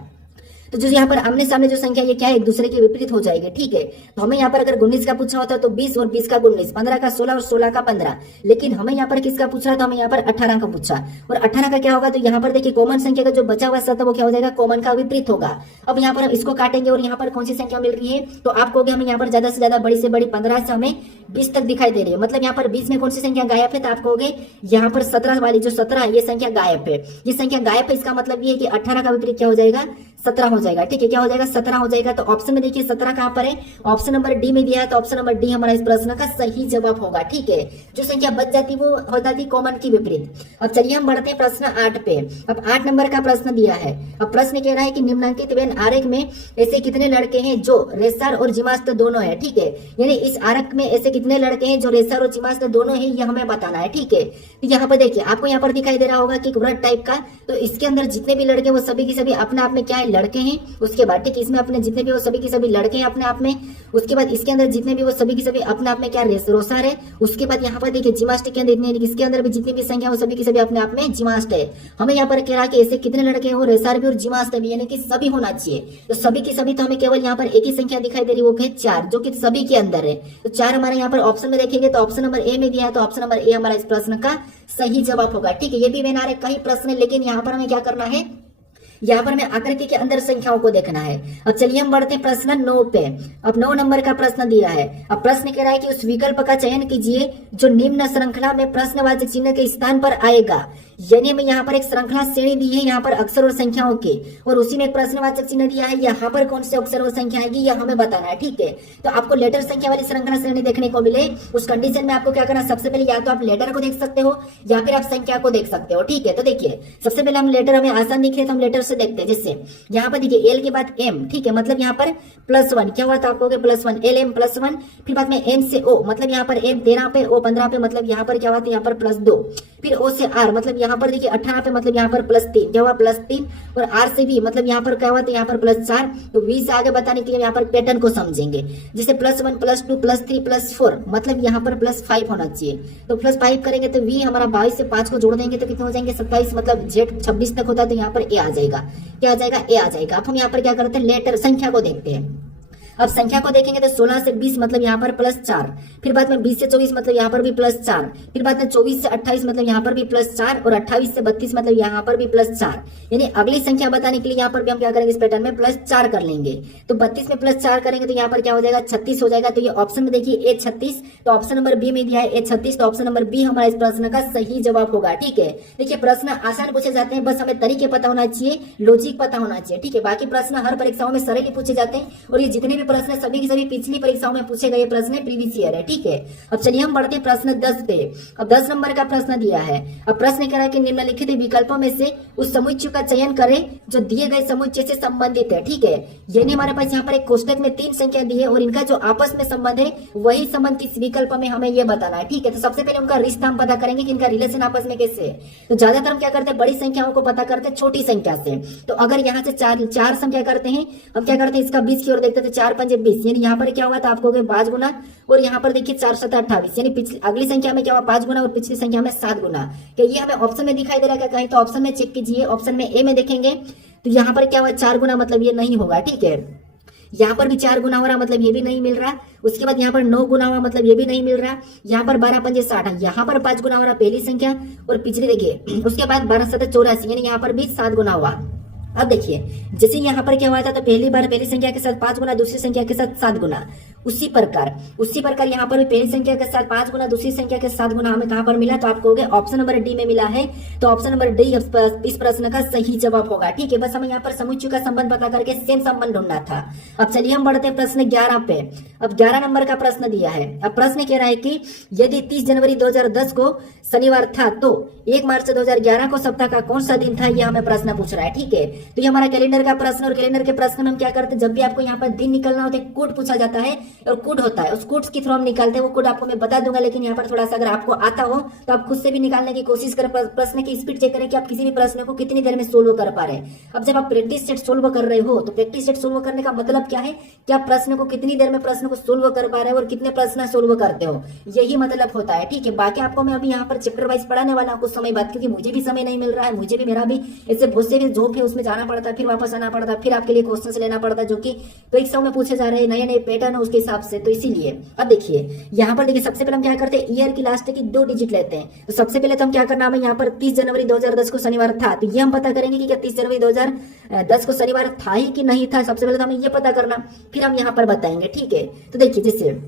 तो जो यहाँ पर आमने सामने जो संख्या ये क्या है, एक दूसरे के विपरीत हो जाएगी, ठीक है। तो हमें यहाँ पर अगर 19 का पूछा होता तो 20 और 20 का 19, 15 का 16 और 16 का 15, लेकिन हमें यहाँ पर किसका पूछ रहा था, हमें यहाँ पर 18 का पूछा। और 18 का क्या होगा, तो यहाँ पर देखिए कॉमन संख्या का जो बचा हुआ सतह वो क्या हो जाएगा, कॉमन का विपरीत होगा। अब यहाँ पर हम इसको काटेंगे और यहाँ पर कौन सी संख्या मिल रही है, तो आप कहोगे हमें यहाँ पर ज्यादा से ज्यादा बड़ी से बड़ी 15 से हमें 20 तक दिखाई दे रही है, मतलब यहाँ पर 20 में कौन सी संख्या गायब है, तो आप कहोगे यहाँ पर 17 वाली जो 17 है ये संख्या गायब है। ये संख्या गायब है, इसका मतलब ये है कि 18 का विपरीत क्या हो जाएगा, 17 हो जाएगा, ठीक है। क्या हो जाएगा, 17 हो जाएगा। तो ऑप्शन में देखिए 17 कहां पर है, ऑप्शन नंबर डी में दिया है, तो ऑप्शन नंबर डी हमारा इस प्रश्न का सही जवाब होगा, ठीक है। जो संख्या बच जाती वो हो जाती कॉमन की विपरीत। अब चलिए हम बढ़ते हैं प्रश्न 8 पे। अब 8 नंबर का प्रश्न दिया है। अब प्रश्न कह रहा है कि निम्नलिखित वेन आरेख में ऐसे कितने लड़के हैं जो रेसर और जिमास्त दोनों है, ठीक है। यानी इस आरेख में ऐसे कितने लड़के हैं जो रेसर और जिमास्त दोनों है, ये हमें बताना है, ठीक है। तो यहाँ पर देखिए आपको यहाँ पर दिखाई दे रहा होगा कि वृत्त टाइप का, तो इसके अंदर जितने भी लड़के वो सभी की सभी अपने आप में क्या है, लड़के हैं। उसके बाद ठीक इसमें अपने जितने भी वो सभी की सभी लड़के हैं अपने आप में। उसके बाद इसके अंदर जितने भी वो सभी की सभी अपने आप में क्या रोसार है। उसके बाद यहाँ पर देखिए जिमास्ट के अंदर इसके अंदर भी जितनी भी संख्या वो सभी की सभी अपने आप में जिमास्ट है। हमें यहाँ पर कह रहा है कि ऐसे कितने लड़के हैं, वो रेसार भी और जिमास्ट भी, यानी कि सभी होना चाहिए। तो सभी की सभी तो हमें केवल यहाँ पर एक ही संख्या दिखाई दे रही है, वो है 4, जो कि सभी के अंदर है। तो 4 हमारे यहाँ पर ऑप्शन में देखेंगे तो ऑप्शन नंबर ए में दिया है, तो ऑप्शन नंबर ए हमारा इस प्रश्न का सही जवाब होगा, ठीक है। ये भी मैंने कई प्रश्न है, लेकिन यहाँ पर हमें क्या करना है, यहाँ पर हमें आकृति के अंदर संख्याओं को देखना है। अब चलिए हम बढ़ते हैं प्रश्न 9 पे। अब 9 नंबर का प्रश्न दिया है। अब प्रश्न कह रहा है कि उस विकल्प का चयन कीजिए जो निम्न श्रृंखला में प्रश्नवाचक चिन्ह के स्थान पर आएगा। यानी हमें यहाँ पर एक श्रृंखला श्रेणी दी है, यहाँ पर अक्षर और संख्याओं के, और उसी में एक प्रश्नवाचक चिन्ह दिया है। यहाँ पर कौन से अक्षर और संख्या आएगी यह हमें बताना है, ठीक है। तो आपको लेटर संख्या वाली श्रृंखला श्रेणी देखने को मिले, उस कंडीशन में आपको क्या करना है, सबसे पहले या तो आप लेटर को देख सकते हो या फिर आप संख्या को देख सकते हो, ठीक है। तो देखिए सबसे पहले हम लेटर, हमें आसान दिख रहे तो हम लेटर से देखते हैं। जैसे यहाँ पर देखिए एल के बाद एम, ठीक है, मतलब यहाँ पर +1 क्या हुआ था आपको +1 एल एम +1, फिर बाद में एम से ओ मतलब यहाँ पर एम 13 पे ओ 15 पे मतलब यहाँ पर क्या हुआ था यहाँ पर +2, फिर ओ से आर मतलब यहाँ पर देखिए 18 पे मतलब यहाँ पर +3 क्या हुआ +3, और आर से वी मतलब यहाँ पर क्या हुआ था यहाँ पर +4। तो वी से आगे बताने के लिए यहाँ पर पैटर्न को समझेंगे। जैसे +1 +2 +3 +4 मतलब यहाँ पर +5 होना चाहिए। तो +5 करेंगे तो वी हमारा 22 से 5 को जोड़ देंगे तो कितने हो जाएंगे 27, मतलब जेड 26 तक होता है तो यहाँ पर ए आ जाएगा। क्या आ जाएगा? ए आ जाएगा। अब हम यहाँ पर क्या करते हैं, लेटर संख्या को देखते हैं। अब संख्या को देखेंगे तो 16 से 20 मतलब यहाँ पर +4, फिर बाद में 20 से 24 मतलब यहाँ पर भी +4, फिर बाद में 24 से 28 मतलब यहाँ पर भी +4, और 28 से 32 मतलब यहाँ पर भी +4। यानी अगली संख्या बताने के लिए यहाँ पर भी हम क्या करेंगे, इस पैटर्न में +4 कर लेंगे। तो 32 में +4 करेंगे तो यहाँ पर क्या हो जाएगा 36 हो जाएगा। तो ये ऑप्शन में देखिए A36, तो ऑप्शन नंबर बी में दिया है A36, तो ऑप्शन नंबर बी हमारा इस प्रश्न का सही जवाब होगा। ठीक है, देखिए प्रश्न आसान पूछे जाते हैं, बस हमें तरीके पता होना चाहिए, लॉजिक पता होना चाहिए। ठीक है, बाकी प्रश्न हर परीक्षाओं में सरल ही पूछे जाते हैं, और ये जितने भी प्रश्न सभी के सभी पिछली परीक्षाओं में पूछे गए प्रश्न प्रीवियस ईयर है। ठीक है, अब चलिए हम बढ़ते हैं प्रश्न 10 पे। अब 10 नंबर का प्रश्न दिया है। अब प्रश्न कह रहा है कि निम्नलिखित विकल्पों में से उस समुच्चय का चयन करें जो दिए गए समुच्चय से संबंधित है। ठीक है, यानी हमारे पास यहाँ पर एक कोष्टक में 3 संख्या दी है और इनका जो आपस में संबंध है वही संबंध किस विकल्प में हमें यह बताना है। ठीक है, तो सबसे पहले उनका रिश्ता हम पता करेंगे कि इनका रिलेशन आपस में कैसे है। तो ज्यादातर हम क्या करते हैं, बड़ी संख्याओं को पता करते हैं छोटी संख्या से। तो अगर यहाँ से चार संख्या करते हैं, हम क्या करते हैं इसका 20 की ओर देखते हैं तो 4 पंजे 20, यानी यहाँ पर क्या हुआ था आपको 5 गुना, और यहाँ पर देखिए 4 7 28, यानी पिछली अगली संख्या में क्या हुआ 5 गुना और पिछली संख्या में 7 गुना। क्या ये हमें ऑप्शन में दिखाई दे रहा है? कहीं तो ऑप्शन में चेक कीजिए, ऑप्शन में ए में देखेंगे तो यहाँ पर क्या हुआ 4 गुना, मतलब ये नहीं होगा। ठीक है, यहाँ पर भी 4 गुना हो रहा मतलब ये भी नहीं मिल रहा। उसके बाद यहाँ पर 9 गुना हुआ मतलब ये भी नहीं मिल रहा। यहाँ पर 12 पंजे 60, यहाँ पर 5 गुना हो रहा पहली संख्या, और पिछली देखिए उसके बाद 12 7 84, यानी यहाँ पर भी 7 गुना हुआ। अब देखिए जैसे यहाँ पर क्या हुआ था, तो पहली बार पहली संख्या के साथ 5 गुना, दूसरी संख्या के साथ 7 गुना। उसी प्रकार यहाँ पर भी पहली संख्या के साथ 5 गुना, दूसरी संख्या के 7 गुना हमें कहाँ पर मिला, तो आपको ऑप्शन नंबर डी में मिला है। तो ऑप्शन नंबर डी इस प्रश्न का सही जवाब होगा। ठीक है, बस हमें यहाँ पर समुच्चय का संबंध पता करके सेम संबंध ढूंढना था। अब चलिए हम बढ़ते हैं प्रश्न 11 पे। अब 11 नंबर का प्रश्न दिया है। अब प्रश्न कह रहा है कि यदि 30 जनवरी 2010 को शनिवार था तो 1 मार्च 2011 को सप्ताह का कौन सा दिन था, यह हमें प्रश्न पूछ रहा है। ठीक है, तो ये हमारा कैलेंडर का प्रश्न, और कैलेंडर के प्रश्न में हम क्या करते हैं, जब भी आपको यहाँ पर दिन निकलना होता है कोड पूछा जाता है, और कोड होता है उस कोड के थ्रू हम निकालते हैं। वो कोड आपको मैं बता दूंगा, लेकिन यहाँ पर थोड़ा सा अगर आपको आता हो तो आप खुद से भी निकालने की कोशिश करें। प्रश्न की स्पीड चेक करें कि आप किसी भी प्रश्न को कितनी देर में सोल्व कर पा रहे हैं। अब जब आप प्रैक्टिस सेट सोल्व कर रहे हो तो प्रैक्टिस सेट सोल्व करने का मतलब क्या है कि आप प्रश्न को कितनी देर में प्रश्न को सोल्व कर पा रहे हो और कितने प्रश्न सोल्व करते हो, यही मतलब होता है। ठीक है, बाकी आपको मैं अभी यहाँ पर चैप्टर वाइज पढ़ाने वाला हूँ कुछ समय बाद, क्योंकि मुझे भी समय नहीं मिल रहा है, मुझे भी मेरा भी ऐसे बहुत से भी जॉब है उसमें जाना पड़ता है, फिर वापस आना पड़ता है, फिर आपके लिए क्वेश्चन लेना पड़ता है जो कि परीक्षाओं में पूछे जा रहे हैं, नए नए पैटर्न है उसके हिसाब से। तो इसीलिए अब देखिए यहाँ पर देखिए सबसे पहले हम क्या करते हैं, ईयर की लास्ट की 2 डिजिट लेते हैं। तो सबसे पहले तो हम क्या करना है, यहाँ पर 30 जनवरी 2010 को शनिवार था, तो ये हम पता करेंगे कि क्या 30 जनवरी 2010 को शनिवार था ही कि नहीं था। सबसे पहले तो हमें ये पता करना, फिर हम यहाँ पर बताएंगे। ठीक है, तो देखिए जैसे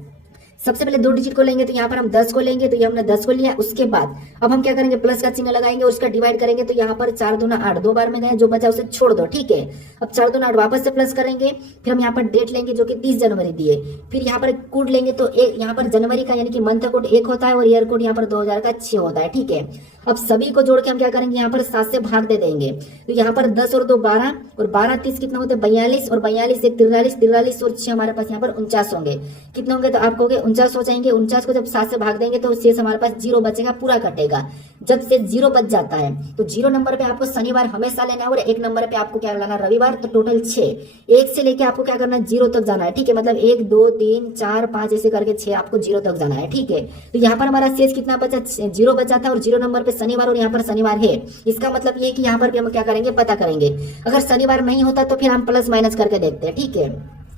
सबसे पहले 2 डिजिट को लेंगे तो यहाँ पर हम 10 को लेंगे, तो ये हमने 10 को लिया। उसके बाद अब हम क्या करेंगे, प्लस का चिन्ह लगाएंगे और उसका डिवाइड करेंगे। तो यहाँ पर 4 दूना 8, 2 बार में गए, जो बचा उसे छोड़ दो। ठीक है, अब 4 दूना 8 वापस से प्लस करेंगे, फिर हम यहाँ पर डेट लेंगे जो कि 30 जनवरी दिए, फिर यहाँ पर कोड लेंगे तो यहाँ पर जनवरी का यानी कि मंथ कोड 1 होता है और ईयर कोड यहाँ पर 2000 का 6 होता है। ठीक है, अब सभी को जोड़ के हम क्या करेंगे, यहाँ पर 7 से भाग दे देंगे। तो यहाँ पर 10 और 2 12, और 12 30 कितना होते हैं 42, और 42 से 43, 43 और 6 हमारे पास यहाँ पर 49 होंगे। कितने होंगे, तो आप कहोगे 49 हो जाएंगे। 49 को जब 7 से भाग देंगे तो शेष हमारे पास 0 बचेगा, पूरा कटेगा। जब से 0 बच जाता है तो 0 नंबर पे आपको शनिवार हमेशा लेना है और 1 नंबर पे आपको क्या लाना, रविवार। तो टोटल 6, 1 से लेके आपको क्या करना है 0 तक जाना है। ठीक है, मतलब 1 2 3 4 5 ऐसे करके 6 आपको 0 तक जाना है। ठीक है, तो यहाँ पर हमारा शेष कितना बचा, 0 बचा था, और 0 नंबर पे शनिवार और यहाँ पर शनिवार है। इसका मतलब ये है कि यहाँ पर भी हम क्या करेंगे, पता करेंगे। अगर शनिवार नहीं होता तो फिर हम प्लस माइनस करके देखते हैं। ठीक है,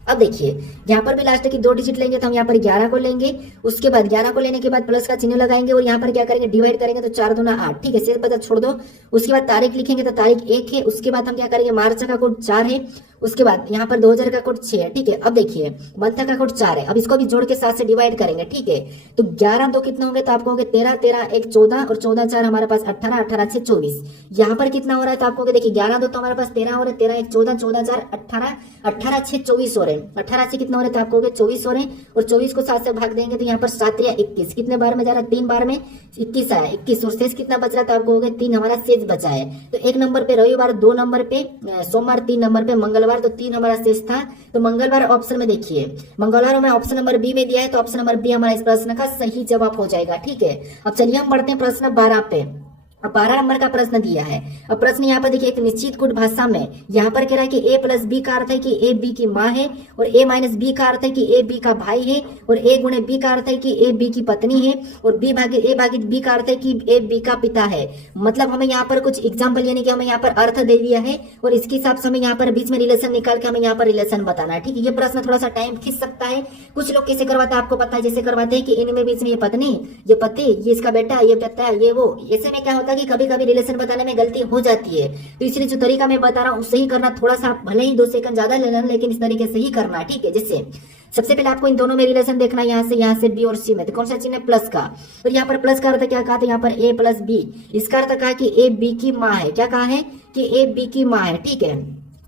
अब देखिए यहाँ पर भी लास्ट की 2 डिजिट लेंगे, तो हम यहाँ पर 11 को लेंगे। उसके बाद 11 को लेने के बाद प्लस का चिन्ह लगाएंगे और यहाँ पर क्या करेंगे, डिवाइड करेंगे। तो 4 दूना 8, ठीक है, शेष बचा छोड़ दो। उसके बाद तारीख लिखेंगे तो तारीख 1 है। उसके बाद हम क्या करेंगे, मार्च का कोड 4 है। उसके बाद यहाँ पर 2000 का कोड 6 है, ठीक है। अब देखिए मंथ का कोड 4 है, अब इसको भी जोड़ के 7 से डिवाइड करेंगे, ठीक है। तो 11 2 कितना होंगे, तो आपको होंगे 13, 13 1 14 और 14 4 हमारे पास 18, 18 6 24। यहाँ पर कितना हो रहा है, तो आपको देखिए 11 2 तो हमारे पास 13 हो रहे, 13 1 14, 14 4 18, 18 6 24 हो रहे हैं। 18 से कितना हो रहे हैं, तो आपको 24 हो रहे हैं, और 24 को 7 से भाग देंगे तो यहाँ पर 7 या 21, कितने बार में जा रहा है, 3 बार में 21 आया, 21। और शेष कितना बच रहा था, आपको 3 हमारा शेष बचा है। तो 1 नंबर पे रविवार, 2 नंबर पे सोमवार, 3 नंबर पे मंगलवार, तो 3 हमारा शेष था। तो मंगलवार ऑप्शन में देखिए, मंगलवार में ऑप्शन नंबर बी में दिया है, तो ऑप्शन नंबर बी हमारा इस प्रश्न का सही जवाब हो जाएगा, ठीक है। अब चलिए हम बढ़ते हैं प्रश्न 12 पे। अब 12 नंबर का प्रश्न दिया है। अब प्रश्न यहाँ पर देखिए, एक निश्चित गुण भाषा में यहाँ पर कह रहा है कि a प्लस बी का अर्थ है कि a b की माँ है, और a माइनस बी का अर्थ है कि a b का भाई है, और a गुणे b का अर्थ है कि a b की पत्नी है, और b भागे a भागे b का अर्थ है कि a b का पिता है। मतलब हमें यहाँ पर कुछ एग्जाम्पल यानी कि हमें यहाँ पर अर्थ दे दिया है, और इसके हिसाब से हमें यहाँ पर बीच में रिलेशन निकाल के हमें यहाँ पर रिलेशन बताना है, ठीक है। ये प्रश्न थोड़ा सा टाइम खींच सकता है। कुछ लोग कैसे करवाते हैं आपको पता है, जैसे करवाते हैं कि इनमें बीच में ये पत्नी, ये पति, ये इसका बेटा, ये पिता, ये वो। ऐसे में क्या होता है कि कभी कभी रिलेशन बताने में गलती हो जाती है। तो इसलिए जो तरीका मैं बता रहा हूँ उससे ही करना, थोड़ा सा भले ही 2 सेकंड ज्यादा ले लेना, लेकिन इस तरीके से ही करना है, ठीक है। जैसे सबसे पहले आपको इन दोनों में रिलेशन देखना है, यहाँ से बी और सी में। तो कौन सा चिन्ह है, प्लस का। और यहाँ पर प्लस का अर्थ क्या कहा था, यहाँ पर ए प्लस बी, इसका अर्थ कहा कि ए बी की माँ है। क्या कहा है कि ए बी की माँ है, ठीक है।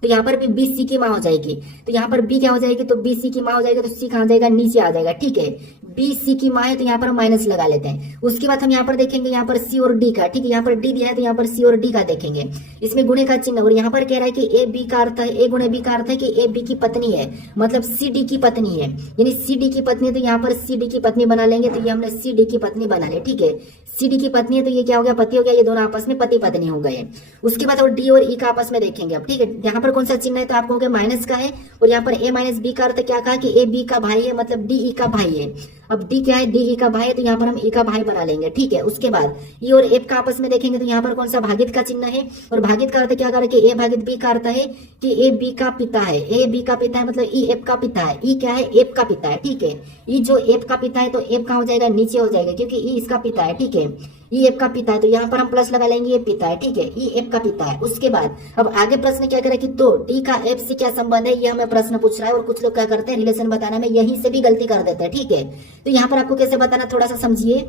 तो यहाँ पर भी बी सी की माँ हो जाएगी, तो यहाँ पर बी क्या हो जाएगी, तो बी सी की माँ हो जाएगी, तो सी कहाँ जाएगा, नीचे आ जाएगा, ठीक है। बी सी की माँ है, तो यहाँ पर माइनस लगा लेते हैं। उसके बाद हम यहाँ पर देखेंगे यहाँ पर सी और डी का, ठीक है। यहाँ पर डी दिया है तो यहाँ पर सी और डी का देखेंगे, इसमें गुणे का चिन्ह। और यहाँ पर कह रहा है कि ए बी का अर्थ है, ए गुणे बी का अर्थ है कि ए बी की पत्नी है, मतलब सी डी की पत्नी है, यानी सी डी की पत्नी है, तो यहाँ पर सी डी की पत्नी बना लेंगे। तो ये हमने सी डी की पत्नी बना ले, ठीक है। सी डी की पत्नी है तो ये क्या हो गया, पति हो गया, ये दोनों आपस में पति पत्नी हो गए। उसके बाद और डी और ई का आपस में देखेंगे अब, ठीक है। यहाँ पर कौन सा चिन्ह है, तो आपको माइनस का है, और यहाँ पर ए माइनस बी का अर्थ क्या कहा कि ए बी का भाई है, मतलब डी ई का भाई है। अब डी क्या है, डी ई का भाई है, तो यहाँ पर हम ई का भाई बना लेंगे, ठीक है। उसके बाद ई और एफ का आपस में देखेंगे, तो यहाँ पर कौन सा भागित का चिन्ह है, और भागित का अर्थ क्या कर कि ए भागित बी का अर्थ है कि ए बी का पिता है, ए बी का पिता है, मतलब ई एफ का पिता है। ई क्या है, एफ का पिता है, ठीक है। ई जो एफ का पिता है, तो एफ का हो जाएगा, नीचे हो जाएगा, क्योंकि ई इसका पिता है, ठीक है। ई एफ का पिता है, तो यहाँ पर हम प्लस लगा लेंगे, ये पिता है, ठीक है। ई एफ का पिता है। उसके बाद अब आगे प्रश्न क्या करे कि तो डी का एफ से क्या संबंध है, ये हमें प्रश्न पूछ रहा है। और कुछ लोग क्या करते हैं, रिलेशन बताने में यहीं से भी गलती कर देते हैं, ठीक है। तो यहाँ पर आपको कैसे बताना, थोड़ा सा समझिए।